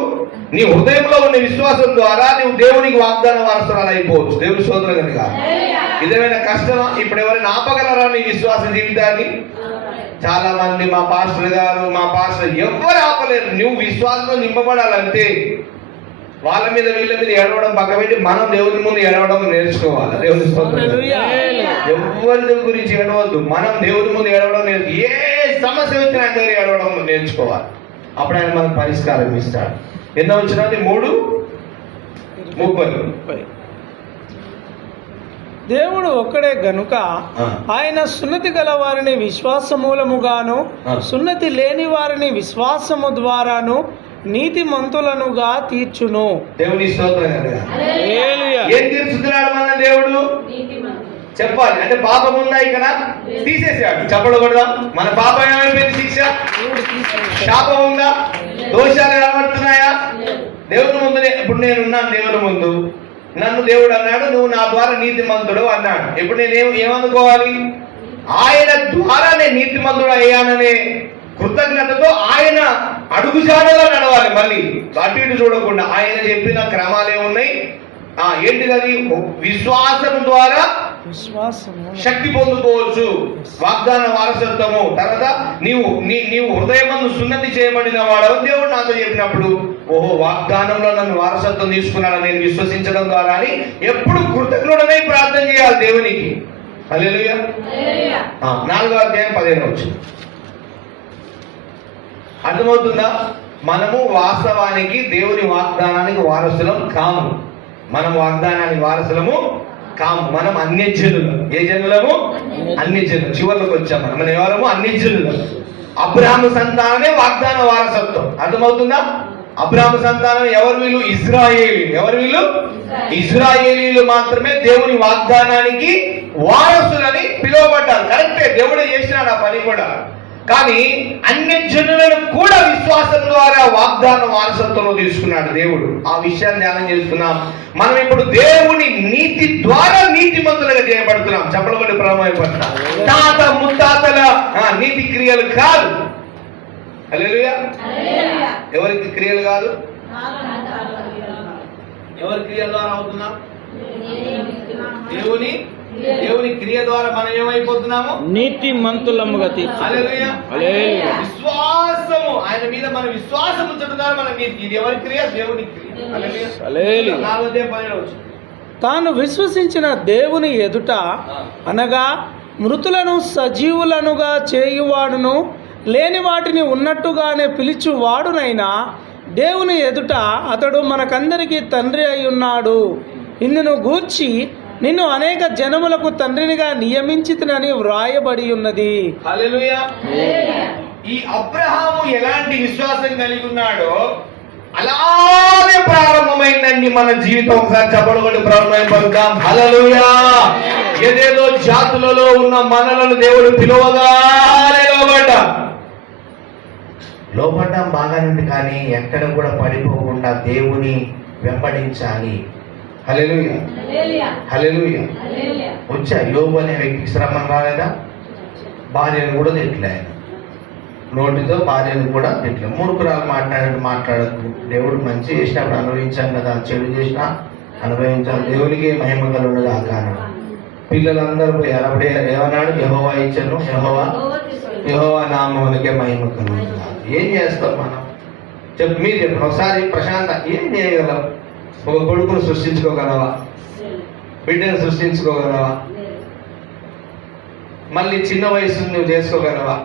నీ హృదయంలో ఉన్న విశ్వాసం ద్వారా నువ్వు దేవునికి వాగ్దాన వారసురాలు అయిపోవచ్చు. దేవుని స్తోత్రం కనుక. ఇదేమైనా కష్టమా? ఇప్పుడు ఎవరైనా ఆపగలరా నీ విశ్వాస జీవితాన్ని? చాలా మంది మా పాస్టర్ గారు ఎవరు ఆపలేరు. నువ్వు విశ్వాసంలో నింపబడాలంటే వాళ్ళ మీద వీళ్ళ మీద ఏడవడం పక్కబెట్టి మనం దేవుని ముందు ఏడవడం నేర్చుకోవాలి. దేవుని స్తోత్రం. ఎవరి గురించి ఏడవద్దు, మనం దేవుని ముందు ఏడవడం ఏ సమస్య వచ్చినా ఆయన దగ్గర ఏడవడం నేర్చుకోవాలి. అప్పుడు ఆయన మనకు పరిష్కారం ఇస్తాడు. ఎన్నో వచ్చినది 3:30. దేవుడు ఒక్కడే గనుక ఆయన సున్నతి గల వారిని విశ్వాసమూలముగాను సున్నతి లేని వారిని విశ్వాసము ద్వారాను నీతిమంతులనుగా తీర్చును. దేవుని స్తోత్రం. ఏం తీర్చుతున్నాడు మన దేవుడు? చెప్పాలి అంటే పాపం ఉందా ఇక్కడ? తీసేసాడు. చెప్పకూడదా? మన పాపం ఏమైపోయింది? శిక్ష, శాపం ఉందా? దోషాలు కనబడుతున్నాయా? దేవుని ముందు ఇప్పుడు నేను ఉన్నాను, దేవుని ముందు నన్ను దేవుడు అన్నాడు, నువ్వు నా ద్వారా నీతిమంతుడు అన్నాడు. ఇప్పుడు నేను ఏమనుకోవాలి? ఆయన ద్వారా నేను నీతిమంతుడు అయ్యాననే కృతజ్ఞతతో ఆయన అడుగుజాడలో నడవాలి. మళ్ళీ అటు ఇటు చూడకుండా ఆయన చెప్పిన క్రమాలే ఉన్నాయి. ఏంటిది? అది విశ్వాసం ద్వారా శక్తి పొందుకోవచ్చు, వాగ్దాన వారసత్వము. తర్వాత నీవు హృదయమందు సున్నతి చేయబడిన వాడవు దేవుడు నాతో చెప్పినప్పుడు, ఓహో వాగ్దానంలో నన్ను వారసత్వం తీసుకున్నాను నేను విశ్వసించడం ద్వారా అని ఎప్పుడు కృతజ్ఞుడనై ప్రార్థన చేయాలి దేవునికి. హల్లెలూయా. 4వ అధ్యాయం 15వ వచనం. అర్థమవుతుందా? మనము వాస్తవానికి దేవుని వాగ్దానానికి వారసులం కాము. మనం వాగ్దానానికి వారసులము కాము. మనం అన్యజనులు. ఏ జనులము? అన్యజనులు. చివరికి వచ్చాం మనం ఎవరము? అన్యజనులు. అబ్రాహాము సంతానమే వాగ్దాన వారసత్వం. అర్థమవుతుందా? అబ్రాహాము సంతానం ఎవరు? వీళ్ళు ఇజ్రాయేలీలు. ఎవరు వీళ్ళు? ఇజ్రాయేలీలు మాత్రమే దేవుని వాగ్దానానికి వారసులని పిలువబడ్డారు. కరెక్టే, దేవుడే చేసినాడు ఆ పని కూడా. కానీ అన్ని జనులను కూడా విశ్వాసం ద్వారా వాగ్దాన వారసత్వంలో తీసుకున్నాడు దేవుడు. ఆ విషయాన్ని ధ్యానం చేస్తున్నాం. మనం ఇప్పుడు దేవుని నీతి ద్వారా నీతిమంతులుగా చేయబడుతున్నాం. చెప్పలబడి ప్రారంభమైపోతున్నాం. తాత ముత్తాతల నీతి క్రియలు కాదు. హల్లెలూయా. ఎవరికి క్రియలు కాదు? ఎవరి క్రియల ద్వారా అవుతున్నాం? దేవుని క్రియ ద్వారా మనం ఏమైపోతున్నాము? నీతిమంతులముగా హల్లెలూయా. విశ్వాసము ఆయన మీద మన విశ్వాసం ఉంచడం ద్వారా మన నీతి. ఇది ఎవరి క్రియ? దేవుని క్రియ. హల్లెలూయా. 4:12 తాను విశ్వసించిన దేవుని ఎదుట అనగా మృతులను సజీవులనుగా చేయువాడును లేని వాటిని ఉన్నట్టుగానే పిలిచువాడునైనా దేవుని ఎదుట అతడు మనకందరికీ తండ్రి అయి ఉన్నాడు. ఇందును గూర్చి నిన్ను అనేక జనములకు తండ్రినిగా నియమించితినని వ్రాయబడి ఉన్నది. హల్లెలూయా. ఈ అబ్రహాము ఎలాంటి విశ్వాసం కలిగి ఉన్నాడో అలాగే ప్రారంభమైందండి మన జీవితం. ఒకసారి చెప్పబడి ప్రారంభమైపోతాం. హల్లెలూయా. ఏదేదో జాతులలో ఉన్న మనలను దేవుడు పిలువగానే లోపడ్డాం బాగానే ఉంది, కానీ ఎక్కడ కూడా పడిపోకుండా దేవుని వెంబడించాలి. హల్లెలూయా. హల్లెలూయా. వచ్చా యోబు అనే వ్యక్తికి శ్రమ రాలేదా? భార్యను కూడా తిట్టలే ఆయన. నోటితో భార్యను కూడా తిట్టలే. మూర్ఖురాలు మాట్లాడకు. దేవుడు మంచి చేసినప్పుడు అనుభవించాం కదా, చెడు చేసినా అనుభవించాం. దేవునికి మహిమ కలుగునుగా కాను. పిల్లలందరూ పోయారు. అప్పుడే ఏమన్నాడు? యెహోవా ఇచ్చను, యెహోవా నామమునకే మహిమ కలుగునుగా. ఏం చేస్తాం మనం? మీరు చెప్పండి ఒకసారి. ప్రశాంత ఏం చేయగలం? ఒక కొడుకును సృష్టించుకోగలవా? బిడ్డను సృష్టించుకోగలవా? మళ్ళీ చిన్న వయసు నువ్వు చేసుకోగలవా?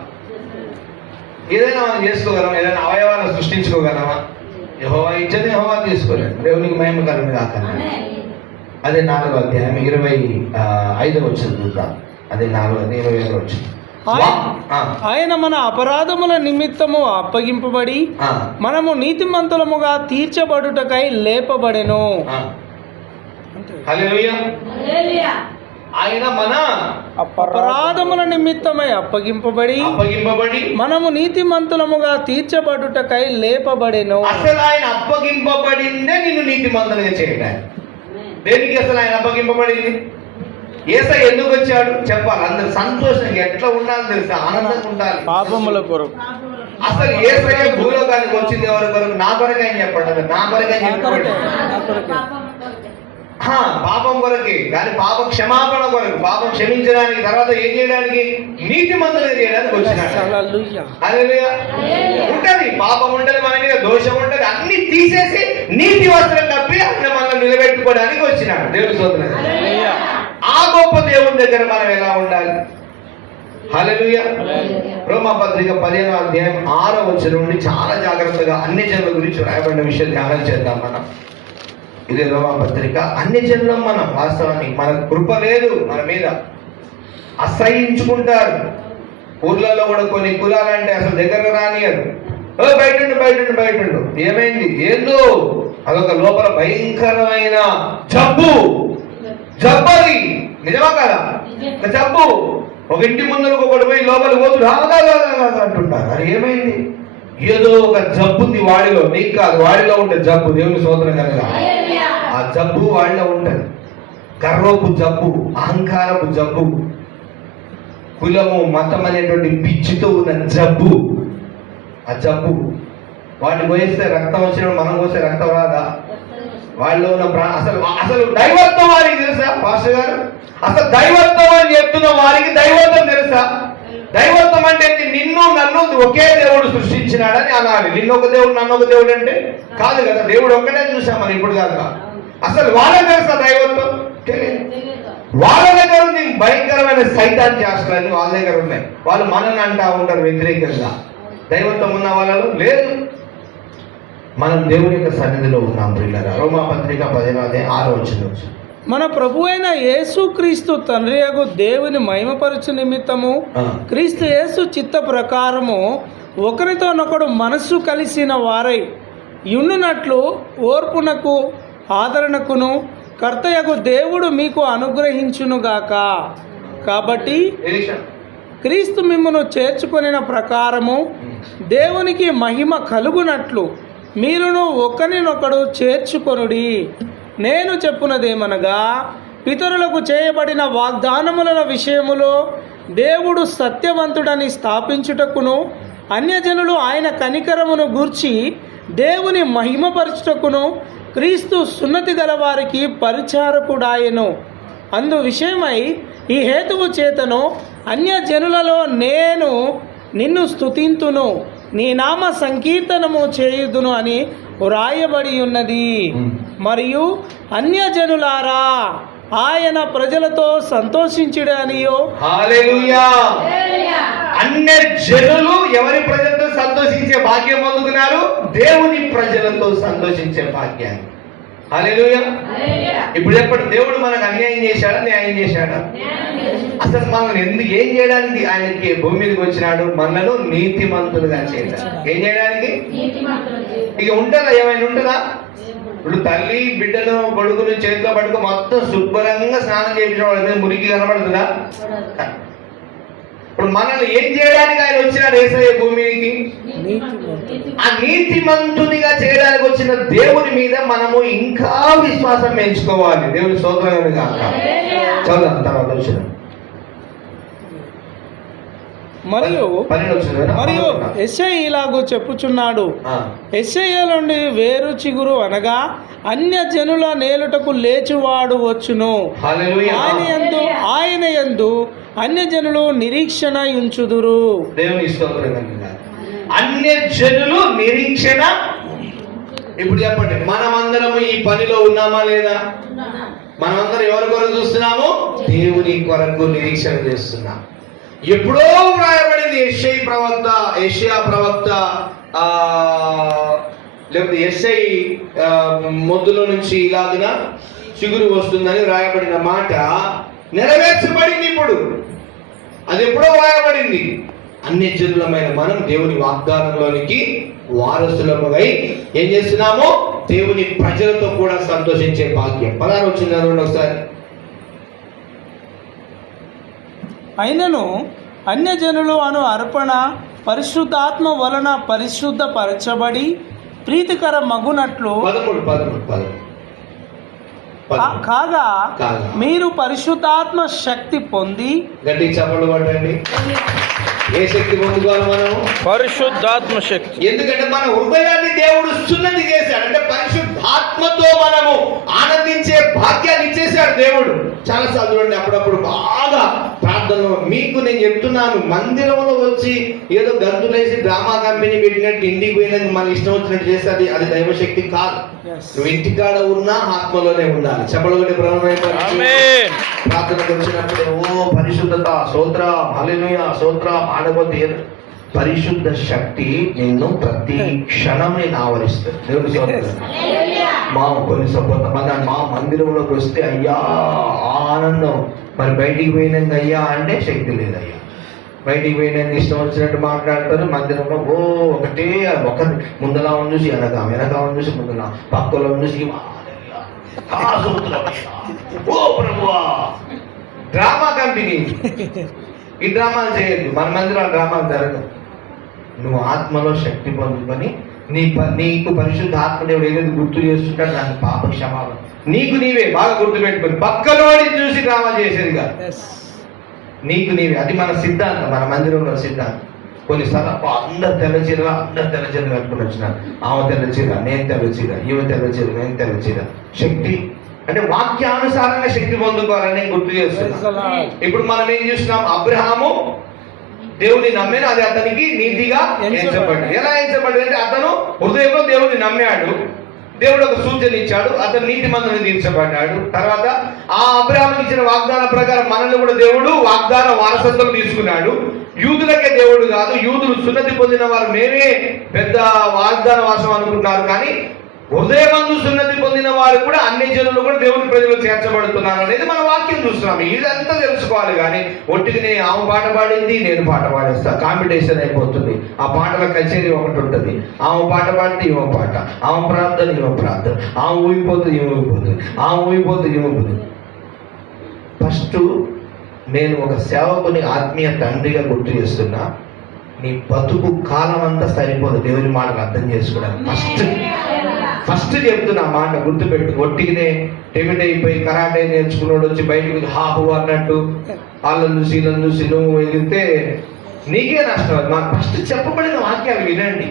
ఏదైనా మనం చేసుకోగలవా? ఏదైనా అవయవాలను సృష్టించుకోగలవా? యెహోవా ఇచ్చని యెహోవా తీసుకోలేడు. దేవునికి మహిమ కలుగును గాక. అదే 4వ అధ్యాయం 25వ వచనం చూద్దాం. అదే 25వ వచనం. ఆయన మన అపరాధముల నిమిత్తము అప్పగింపబడి మనము నీతిమంతులముగా తీర్చబడుటకై లేపబడెను. హల్లెలూయా. ఆయన మన అపరాధముల నిమిత్తమై అప్పగింపబడి మనము నీతిమంతులముగా తీర్చబడుటకై లేపబడెను. అసలు ఆయన అప్పగింపబడిందే నిన్ను నీతిమంతులుగా చేయడానికి. దేనికి అసలు ఆయన అప్పగింపబడింది? యేసయ్య ఎందుకు వచ్చాడు చెప్పాలి. అందరు సంతోషంగా ఎట్లా ఉండాలి తెలుసా? ఆనందంగా ఉండాలి. పాపముల కొరకు. అసలు యేసయ్య భూలోకానికి వచ్చింది ఎవరి కొరకు? నా కొరకు అని చెప్పండి. నా కొరకు అని చెప్పండి. పాపం కొరకే, కానీ పాప క్షమాపణ కొరకు, పాపం క్షమించడానికి, తర్వాత ఏం చేయడానికి, నీతిమంతులుగా చేయడానికి వచ్చినాడు. హల్లెలూయా. హల్లెలూయా. ఉంటది పాపం, ఉంటది మన మీద దోషం ఉంటది, అన్ని తీసేసి నీతి వస్త్రం కప్పి ఆయన మనల్ని నిలబెట్టుకోవడానికి వచ్చినాడు. దేవుని స్తోత్రం. ఆ గొప్ప దేవుని దగ్గర మనం ఎలా ఉండాలి? హల్లెలూయా. రోమాపత్రిక 15వ అధ్యాయం 6వ వచనం నుండి చాలా జాగ్రత్తగా అన్ని జనుల గురించి రాయబడిన విషయం ధ్యానం చేద్దాం మనం. ఇదే రోమాపత్రిక. అన్ని జనులం మనం, వాస్తవానికి మన కృప లేదు మన మీద, అసహించుకుంటారు. ఊర్లలో కూడా కొన్ని కులాలంటే అసలు దగ్గర రానియరు. బయట ఏమైంది ఏందో, అదొక లోపల భయంకరమైన జబ్బది. నిజమా కదా? జబ్బు. ఒక ఇంటి ముందరకు ఒకటి పోయి లోపల పోతు అంటుంటారు. అది ఏమైంది? ఏదో ఒక జబ్బు ఉంది వాడిలో, నీకు కాదు, వాడిలో ఉంటే జబ్బు. దేవుని స్తోత్రం కనుక ఆ జబ్బు వాడిలో ఉంటది. గర్వపు జబ్బు, అహంకారపు జబ్బు, కులము మతం అనేటువంటి పిచ్చితో ఉన్న జబ్బు. ఆ జబ్బు వాడిని పోయిస్తే రక్తం వచ్చినప్పుడు మనం పోస్తే రక్తం రాదా? వాళ్ళలో ఉన్న అసలు దైవత్వం వారికి తెలుసా పాస్టర్ గారు? అసలు దైవత్వం అని చెప్తున్న వారికి దైవత్వం తెలుసా? దైవత్వం అంటే నిన్ను నన్ను ఒకే దేవుడు సృష్టించినాడని అనాలి. నిన్ను ఒక దేవుడు నన్ను ఒక దేవుడు అంటే కాదు కదా. దేవుడు ఒక్కటే చూసాం మనం ఇప్పుడు దాకా. అసలు వాళ్ళకి తెలుసా దైవత్వం? తెలియదు. వాళ్ళ దగ్గర ఉంది భయంకరమైన సైతాన్ చేస్తారని వాళ్ళ దగ్గర ఉన్నాయి. వాళ్ళు మనల్ని అంటా ఉంటారు వ్యతిరేకంగా. దైవత్వం ఉన్న వాళ్ళలో లేదు. మనం దేవుని యొక్క సన్నిధిలో ఉన్నాం ప్రియులారా. రోమాపత్రిక 15వ అధ్యాయం 6వ వచనం. మన ప్రభు అయిన యేసుక్రీస్తు తండ్రి యగు దేవుని మహిమపరచు నిమిత్తము క్రీస్తు యేసు చిత్త ప్రకారము ఒకరితోనొకడు మనస్సు కలిసిన వారై యుండునట్లు ఓర్పునకు ఆదరణకును కర్తయగు దేవుడు మీకు అనుగ్రహించునుగాక. కాబట్టి క్రీస్తు మిమ్మును చేర్చుకొనిన ప్రకారము దేవునికి మహిమ కలుగునట్లు మీరును ఒకరినొకడు చేర్చుకొనుడి. నేను చెప్పునదేమనగా, పితరులకు చేయబడిన వాగ్దానముల విషయములో దేవుడు సత్యవంతుడని స్థాపించుటకును, అన్యజనులు ఆయన కనికరమును గూర్చి దేవుని మహిమపరచుటకును క్రీస్తు సున్నతి గల వారికి పరిచారకుడాయెను. అందు విషయమై ఈ హేతువు చేతను అన్యజనులలో నేను నిన్ను స్తుతింతును, నీ నామ సంకీర్తనము చేయుదును అని వ్రాయబడి ఉన్నది. మరియు అన్యజనులారా ఆయన ప్రజలతో సంతోషించుడనియో. హల్లెలూయా. అన్యజనులు ఎవరి ప్రజలతో సంతోషించే భాగ్యం పొందుతున్నారు? దేవుని ప్రజలతో సంతోషించే భాగ్యాన్ని. హల్లెలూయా. ఇప్పుడు చెప్పండి, దేవుడు మనకు అన్యాయం చేశాడా న్యాయం చేశాడా? అసలు మనం ఏం చేయడానికి ఆయనకి భూమి మీదకి వచ్చినాడు? మనను నీతిమంతులుగా చేయడానికి. ఏం చేయడానికి? ఇక ఉంటుందా? ఏమైనా ఉంటుందా? ఇప్పుడు తల్లి బిడ్డను కొడుకును చేతిలో పట్టుకు మొత్తం శుభ్రంగా స్నానం చేయించిన వాడు మురికి కనబడుతుందా? ఇప్పుడు మనల్ని ఏం చేయడానికి ఆయన వచ్చినాడు యేసయ్య భూమికి? ఆ నీతిమంతునిగా చేయడానికి వచ్చిన దేవుని మీద మనము ఇంకా విశ్వాసం పెంచుకోవాలి. దేవుని స్తోత్రం కాక. చదువు తర్వాత వచ్చిన మరియు యెషయా ఇలాగూ చెప్పుచున్నాడు, యెషయా నుండి వేరు చిగురు అనగా అన్య జనుల నేలుటకు లేచువాడు వచ్చును. ఆయన యందు అన్య జనులు నిరీక్షణ ఉంచుదురు. దేవుని స్తోత్రం. అన్య జనులు నిరీక్షణ. ఇప్పుడు చెప్పండి, మనమందరం ఈ పనిలో ఉన్నామా లేదా? మనమందరం ఎవరి కొరకు చూస్తున్నాము? దేవుని కొరకు నిరీక్షణ చేస్తున్నాం. ఎప్పుడో వ్రాయబడింది యెషయా ప్రవక్త లేకపోతే మొద్దులో నుంచి ఇలాగున చిగురు వస్తుందని వ్రాయబడిన మాట నెరవేర్చబడింది. ఇప్పుడు అది ఎప్పుడో వ్రాయబడింది. అన్యజనులమైన మనం దేవుని వాగ్దానంలోనికి వారసులముగా ఏం చేస్తున్నాము? దేవుని ప్రజలతో కూడా సంతోషించే భాగ్యం. 16 వచ్చింది ఒకసారి. అయినను అన్యజనులు అను అర్పణ పరిశుద్ధాత్మ వలన పరిశుద్ధపరచబడి ప్రీతికర మగునట్లు 13 కాగా మీరు పరిశుద్ధాత్మ శక్తి పొంది. గట్టి చప్పట్లు కొట్టండి. ఏ శక్తి పొందుకోవాలి మనం? పరిశుద్ధాత్మ శక్తి. ఎందుకంటే మన హృదయాన్ని దేవుడు సున్నతి చేశాడు. అంటే పరిశుద్ధాత్మ ఆత్మతో మనము ఆనందించే భాగ్యాన్ని ఇచ్చేసాడు దేవుడు. చాలా సార్లు చూడండి, అప్పుడప్పుడు బాగా ప్రార్థనలో మీకు నేను చెప్తున్నాను, మందిరంలో వచ్చి ఏదో గంతులేసి డ్రామా కంపెనీ పెట్టినట్టు ఇంటికి పోయినాక మన ఇష్టం వచ్చినట్టు చేస్తే అది దైవశక్తి కాదు. నువ్వు ఇంటికాడ ఉన్నా ఆత్మలోనే ఉండాలి. చెప్పలగొని ప్రార్థనకు వచ్చినప్పుడు ఓ పరిశుద్ధత, స్తోత్ర, హల్లెలూయా, స్తోత్ర ఆడబోతే పరిశుద్ధ శక్తి నిన్ను ప్రతి క్షణం నేను ఆవరిస్తుంది. దేవుని స్తోత్రం. కొంతమంది మా మందిరంలోకి వస్తే అయ్యా ఆనందం, మరి బయటికి పోయినాక అయ్యా అంటే శక్తి లేదయ్యా. బయటికి పోయినాక ఇష్టం వచ్చినట్టు మాట్లాడతారు. మందిరంలో ఒకటే ముందలా చూసి వెనక చూసి ముందలా పక్కలో చూసి ఓ ప్రభువా. డ్రామా కంపెనీ ఈ డ్రామాలు చేయొద్దు. మన మందిరం డ్రామాలు జరగదు. నువ్వు ఆత్మలో శక్తి పొందుకొని నీకు పరిశుద్ధ ఆత్మదేవుడు ఏదైతే గుర్తు చేస్తుంటాడు దానికి పాప క్షమాపణ నీకు నీవే బాగా గుర్తు పెట్టుకొని పక్కలోని చూసి డ్రామా చేసేది కాదు. నీకు నీవే. అది మన సిద్ధాంతం, మన మందిరంలో సిద్ధాంతం. కొన్నిసార్లు అందరు తెల్లచీర కట్టుకుని వచ్చినారు. ఆమె తెల్లచీర, నేను తెల్లచీర, ఈమె తెల్లచీర, నేను తెల్లచీర. శక్తి అంటే వాక్యానుసారంగా శక్తి పొందుకోవాలని గుర్తు చేస్తున్నా. ఇప్పుడు మనం ఏం చూస్తున్నాం, అబ్రహాము దేవుని నమ్మాను, అది అతనికి నీతిగా ఎంచబడింది. ఎలా ఎంచబడింది అంటే అతను హృదయంలో దేవుని నమ్మాడు, దేవుడు ఒక సూచన ఇచ్చాడు, అతను నీతి మందుని తీర్చబడ్డాడు. తర్వాత ఆ అబ్రహాముకి ఇచ్చిన వాగ్దాన ప్రకారం మనల్ని కూడా దేవుడు వాగ్దాన వారసత్వం తీసుకున్నాడు. యూదులకే దేవుడు కాదు, యూదులు సున్నతి పొందిన వారు మేమే పెద్ద వాగ్దాన వాసం అనుకుంటున్నారు, కానీ హృదయమందు సున్నతి పొందిన వారు కూడా అన్ని జనులు కూడా దేవుని ప్రజలు చేర్చబడుతున్నారు అనేది మన వాక్యం చూస్తున్నాం. ఇదంతా తెలుసుకోవాలి. కానీ ఒట్టికి ఆమె పాట పాడింది, నేను పాట పాడేస్తా, కాంపిటీషన్ అయిపోతుంది. ఆ పాటల కచేరీ ఒకటి ఉంటుంది. ఆమె పాట పాడితే ఈమె పాట, ఆమె ప్రార్థన ఈమె ప్రార్థన, ఆమె ఊగిపోతుంది ఈమె ఊగిపోతుంది, ఆమె ఊగిపోతుంది ఈమె ఊగిపోతుంది. ఫస్ట్ నేను ఒక సేవకుని ఆత్మీయ తండ్రిగా గుర్తు చేస్తున్నా, నీ బతుకు కాలం అంతా సరిపోదు దేవుని మాటలు అర్థం చేసుకోవడానికి. ఫస్ట్ చెప్తున్నా మాట గుర్తుపెట్టు. ఒట్టికినే టెమిట్ అయిపోయి కరాటే నేర్చుకున్నాడు వచ్చి బయటకు హాహు అన్నట్టు వాళ్ళను చూసి నువ్వు ఎగిరితే నీకే నష్టం. మాకు ఫస్ట్ చెప్పబడిన వాక్యాలు వినండి.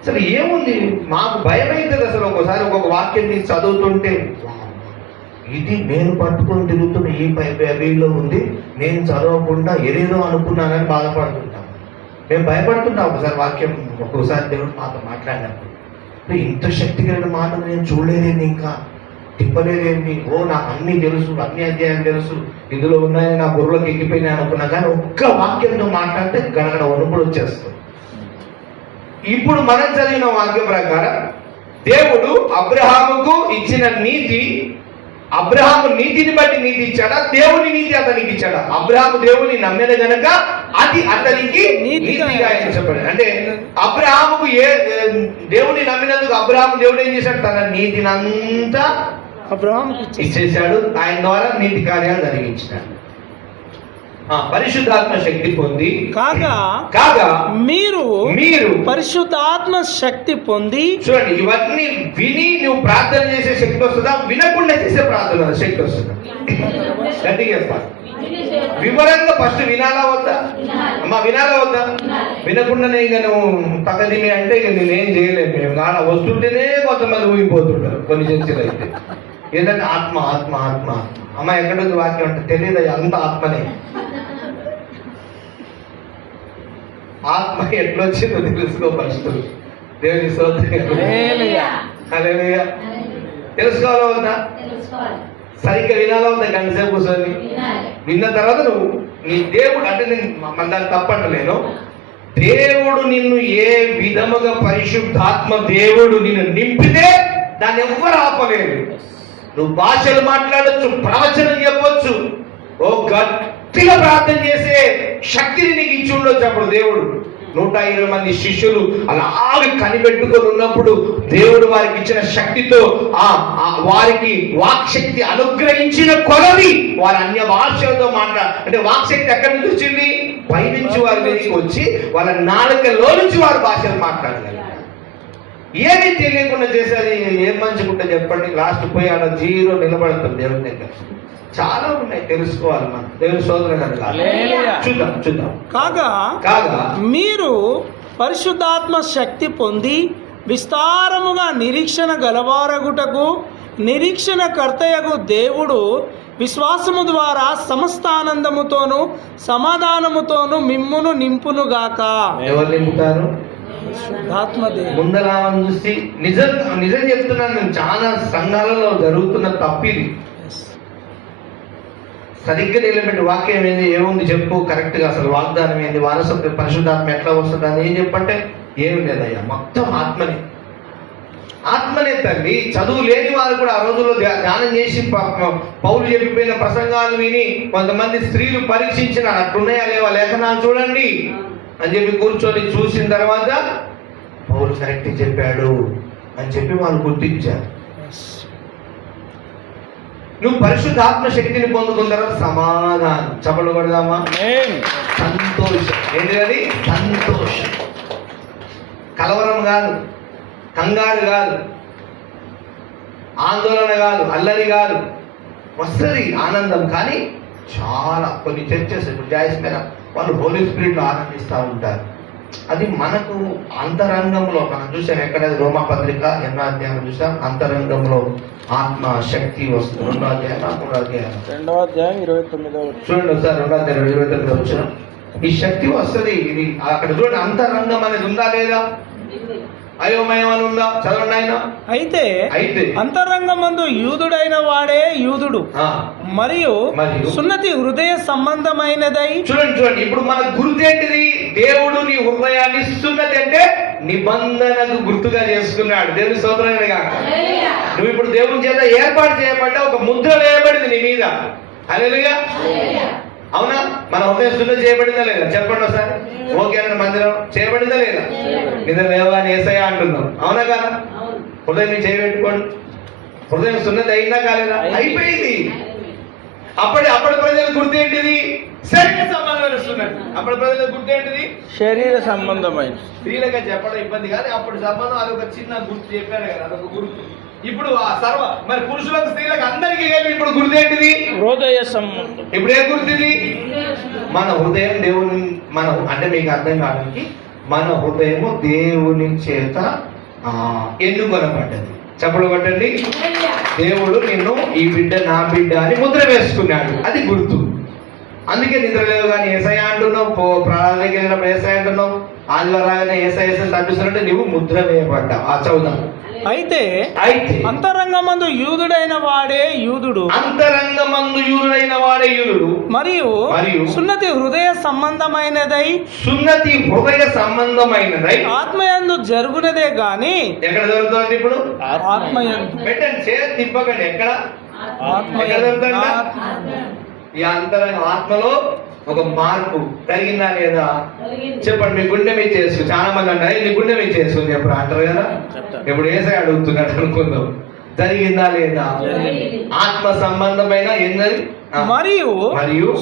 అసలు ఏముంది, మాకు భయం అవుతుంది అసలు ఒకసారి ఒక్కొక్క వాక్యం నీకు చదువుతుంటే. ఇది నేను పట్టుకొని తిరుగుతున్న ఈ బైబిల్లో ఉంది, నేను చదవకుండా ఏదేదో అనుకున్నానని బాధపడుతుంటాం. మేము భయపడుతుంటాం ఒకసారి వాక్యం, ఒక్కొక్కసారి దేవుడు మాతో మాట్లాడినప్పుడు ఇంత శక్తి కలిగిన మాటలు నేను చూడలేదేంటి, ఇంకా తిప్పలేదేంటి, నాకు అన్ని తెలుసు, అన్ని అధ్యాయం తెలుసు, ఇందులో ఉన్నాయని నా బుర్రలోకి ఎక్కిపోయినాయి అనుకున్నా. కానీ ఒక్క వాక్యంతో మాట్లాడితే గడగడ వణుకులు వచ్చేస్తుంది. ఇప్పుడు మనం చదివిన వాక్యం ప్రకారం దేవుడు అబ్రహాముకు ఇచ్చిన నీతి, అబ్రహాము నీతిని బట్టి నీతి ఇచ్చాడా, దేవుని నీతి అతనికి ఇచ్చాడా? అబ్రహాము దేవుని నమ్మిన గనక అది అతనికి నీతిగా ఎంచబడింది. అంటే అబ్రహాముకు దేవుని నమ్మినందుకు అబ్రహాము దేవుడు ఏం చేశాడు, తన నీతినంతా అబ్రహాముకు ఇచ్చేశాడు. ఆయన ద్వారా నీతి కార్యాలు జరిగించాడు. పరిశుద్ధాత్మ శక్తి పొంది కాగా మీరు పరిశుద్ధాత్మ శక్తి పొంది. చూడండి, ఇవన్నీ విని నువ్వు ప్రార్థన చేసే శక్తి వస్తుందా, వినకుండా చేసే ప్రార్థన శక్తి వస్తుందా? గట్టిగా చెప్పాలి. వివరంగా ఫస్ట్ వినాలా వద్దా? అమ్మా వినాలా వద్దా? వినకుండానే ఇక నువ్వు తగదిమి అంటే ఇక నేనేం చేయలేము. మేము నాలా వస్తుంటేనే కొంతమంది ఊగిపోతుంటారు కొన్ని చర్చలు అయితే. ఏంటంటే ఆత్మ ఆత్మ ఆత్మ. అమ్మ ఎక్కడుంది వాక్యం అంటే తెలియదు, అంత ఆత్మనే. ఆత్మ ఎట్లొచ్చిందో తెలుసుకో ఫస్ట్. దేవుని తెలుసుకోవాలా వద్దా? సరిగ్గా వినాలా వద్దా? గంట సేపు కూర్చొని విన్న తర్వాత నువ్వు నీ దేవుడు అంటే నేను దాన్ని తప్పంటలేను. దేవుడు నిన్ను ఏ విధముగా పరిశుద్ధాత్మ దేవుడు నిన్ను నింపితే దాన్ని ఎవ్వరు ఆపలేరు. నువ్వు భాషలు మాట్లాడొచ్చు, ప్రవచనం చెప్పొచ్చు, గట్టిగా ప్రార్థన చేసే శక్తిని నీకు ఇచ్చి ఉండొచ్చు. అప్పుడు దేవుడు 120 మంది శిష్యులు అలాగే కనిపెట్టుకొని ఉన్నప్పుడు దేవుడు వారికి ఇచ్చిన శక్తితో వారికి వాక్శక్తి అనుగ్రహించిన కొలది వారు అన్య భాషలతో అంటే వాక్శక్తి ఎక్కడి నుంచి వచ్చింది? పైనుంచి వారి మీదకి వచ్చి వాళ్ళ నాలుకలో నుంచి వారు భాషలు మాట్లాడగలిగారు. ఏమీ తెలియకుండా చేసేది ఏం మంచిగుంటే చెప్పండి. లాస్ట్ పోయి ఆడ జీరో నిలబడుతుంది దేవుని దగ్గర. చాలా ఉన్నాయి, తెలుసుకోవాలి మనం. దేవుని సోదరుడు చూద్దాం. కాగా మీరు పరిశుద్ధాత్మ శక్తి పొంది విస్తారముగా నిరీక్షణ గలవారగుటకు నిరీక్షణ కర్తయగు దేవుడు విశ్వాసము ద్వారా సమస్త ఆనందముతోను సమాధానముతోను మిమ్మును నింపునుగాక. ఎవరు నింపుతారు? శుద్ధాత్మదేవుడు. ముందరామని చూసి నిజం నిజం చెప్తున్నాను, నేను చాలా సంఘాలలో జరుగుతున్న తప్పిది. సరిగ్గా నిలబెట్టి వాక్యం ఏంది, ఏముంది చెప్పు కరెక్ట్గా, అసలు వాగ్దానం ఏంది, వారసత్వ పరిశుద్ధాత్మ ఎట్లా వస్తుంది అని ఏం చెప్పంటే ఏమి లేదయ్యా, మొత్తం ఆత్మనే తల్లి. చదువు లేని వారు కూడా ఆ రోజుల్లో ధ్యానం చేసి పౌలు చెప్పిపోయిన ప్రసంగాలు విని కొంతమంది స్త్రీలు పరీక్షించిన అట్లున్నాయా లేవా లేఖనాలు చూడండి అని చెప్పి కూర్చొని చూసిన తర్వాత పౌలు కరెక్ట్ చెప్పాడు అని చెప్పి వాళ్ళు గుర్తించారు. నువ్వు పరిశుద్ధాత్మ శక్తిని పొందుకున్న తర్వాత సమాధానం, చపలు కొడదామా, సంతోషం. ఏంటి అది? సంతోషం. కలవరం కాదు, కంగారు కాదు, ఆందోళన కాదు, అల్లరి కాదు, వస్తుంది ఆనందం. కానీ చాలా కొన్ని చర్చెస్ ఇప్పుడు జాయిస్ మీద వాళ్ళు హోలీ స్పిరిట్లో ఆనందిస్తూ ఉంటారు. అది మనకు అంతరంగంలో మనం చూసాం. ఎక్కడ రోమా పత్రిక 8వ అధ్యాయం చూసాం, అంతరంగంలో ఆత్మ శక్తి వస్తుంది. 2వ అధ్యాయం 3వ అధ్యాయం 2వ అధ్యాయం 29వ చూడండి ఒకసారి. 2వ అధ్యాయం 29వ వచ్చిన ఈ శక్తి వస్తుంది. ఇది అక్కడ చూడండి, అంతరంగం అనేది ఉందా లేదా? అయోమయం అని ఉందా? చదవండి ఆయన. అయితే అంతరంగమందు యూదుడైన వాడే యూదుడు మరియు సున్నతి హృదయ సంబంధమైనదై. చూడండి ఇప్పుడు మన గుర్తు ఏంటిది? దేవుడు నీ హృదయాన్ని సున్నతి అంటే నిబంధనకు గుర్తుగా చేసుకున్నాడు. దేవుని స్తోత్రమే కాక నువ్వు ఇప్పుడు దేవుని చేత ఏర్పాటు చేయబడ్డ ఒక ముద్ర వేయబడింది నీ మీద. హల్లెలూయా. అవునా? మన హృదయం సున్నతి చేయబడిందా లేదా? చెప్పండి ఒకసారి. ఓకే అన్న మందిరం చేయబడిందా లేదా? నిద్ర లేవగానే యేసయ్య అంటున్నాం. అవునా కదా? హృదయం మీద చేయబెట్టుకోండి. హృదయం సున్నతి అయిందా కాలేదా? అయిపోయింది. అప్పటి ప్రజల గుర్తు ఏంటిది? శరీర సంబంధమైన సున్నతి. అప్పటి ప్రజల గుర్తు ఏంటిది? శరీర సంబంధమైన. స్త్రీలుగా చెప్పడం ఇబ్బంది కానీ అప్పుడు సంబంధం అదొక చిన్న గుర్తు చెప్పారు కదా, అదొక గుర్తు. ఇప్పుడు మరి పురుషులకు స్త్రీలకు అందరికీ కలిపి ఇప్పుడు గుర్తు ఏంటిది? హృదయ సంబంధం. ఇప్పుడు ఏ గుర్తు ఇది? మన హృదయం దేవుని అంటే మీకు అర్థం కావడానికి మన హృదయము దేవుని చేత ఎన్నుకొనబడ్డది. చెప్పలు కొట్టండి. దేవుడు నిన్ను ఈ బిడ్డ నా బిడ్డ అని ముద్ర వేసుకున్నాడు. అది గుర్తు. అందుకే నిద్ర లేవు కానీ యేసయ్య అంటున్నావు, ప్రాణాలకి వెళ్ళినప్పుడు యేసయ్య అంటున్నావు, ఆదివారాగానే యేసయ్య తప్పిస్తున్నట్టు నువ్వు ముద్ర వేయబడ్డావు. ఆ చదువుదాం. అయితే అంతరంగమందు యూదుడైన వాడే యూదుడు. అంతరంగమందు యూదుడైన వాడే యూదుడు మరియు సున్నతి హృదయ సంబంధమైనదై. సున్నతి హృదయ సంబంధమైనదై ఆత్మయందు జరుగునదే గాని. ఎక్కడ జరుగుతుంది ఇప్పుడు? ఆత్మయందు. పెట్టండి, చేతి తిప్పకండి. ఎక్కడ జరుగుతుందా? ఈ అంతరంగ ఆత్మలో ఒక మార్పు జరిగిందా లేదా? చెప్పండి. మీ గుండె మీద చేసుకో. చాలా మంది అంటారు నీ గుండె మీద చేసుకుని ఎప్పుడు అంటారు కదా. ఇప్పుడు ఏసై అడుగుతున్నాడు అనుకుందాం, జరిగిందా లేదా? ఆత్మ సంబంధమైన ఏంటది? మరియు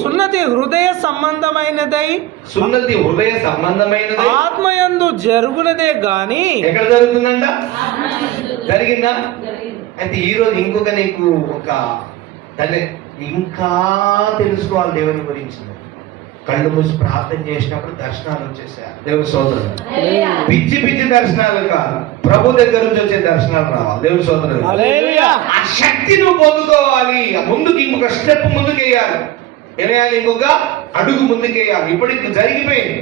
సున్నతి హృదయ సంబంధమైనదై. సున్నతి హృదయ సంబంధమైనది ఆత్మయందు జరుగునదే గాని. ఎక్కడ జరుగుతుందంట? జరిగిందా? అయితే ఈరోజు ఇంకొక నీకు ఒక ఇంకా తెలుసుకోవాలి దేవుని గురించి. కళ్ళు మూసి ప్రార్థన చేసినప్పుడు దర్శనాలు వచ్చేసాయి. దేవుని సోదరులు పిచ్చి దర్శనాలు కాదు, ప్రభు దగ్గర నుంచి వచ్చే దర్శనాలు రావాలి. దేవుని సోదరులు ఆ శక్తి నువ్వు పొందుకోవాలి. ముందుకు ఇంకొక స్టెప్ ముందుకు వేయాలి. ఏమేయాలి? ఇంకొక అడుగు ముందుకేయాలి. ఇప్పటికి జరిగిపోయింది.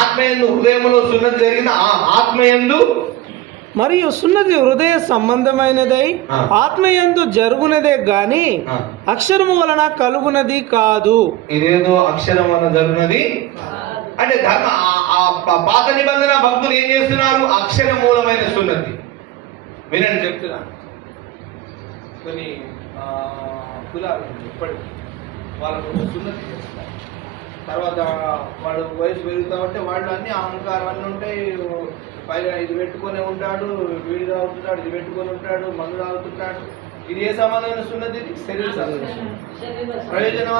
ఆత్మయందు హృదయంలో సున్నతి జరిగింది. ఆ ఆత్మయందు మరియు సున్నతి హృదయ సంబంధమైనదై ఆత్మయందు జరుగునదే గాని అక్షరము వలన కలుగునది కాదు. ఇదేదో అక్షరం వలన జరుగునది అంటే పాత నిబంధన భక్తులు ఏం చేస్తున్నారు? అక్షర మూలమైన సున్నతి. వినండి చెప్తున్నా. కొన్ని కులాలు ఇప్పటికి వాళ్ళకు సున్నతి చేస్తారు. తర్వాత వాడు వయసు పెరుగుతా ఉంటే వాళ్ళు అన్ని అహంకారం అన్నీ ఉంటాయి. పైగా ఇది పెట్టుకొని ఉంటాడు, వీడి తాగుతున్నాడు, ఇది పెట్టుకొని ఉంటాడు, మందు తాగుతుంటాడు. ఇది ఏ సంబంధమైన సున్నతి? శరీర సంబంధం. ప్రయోజనం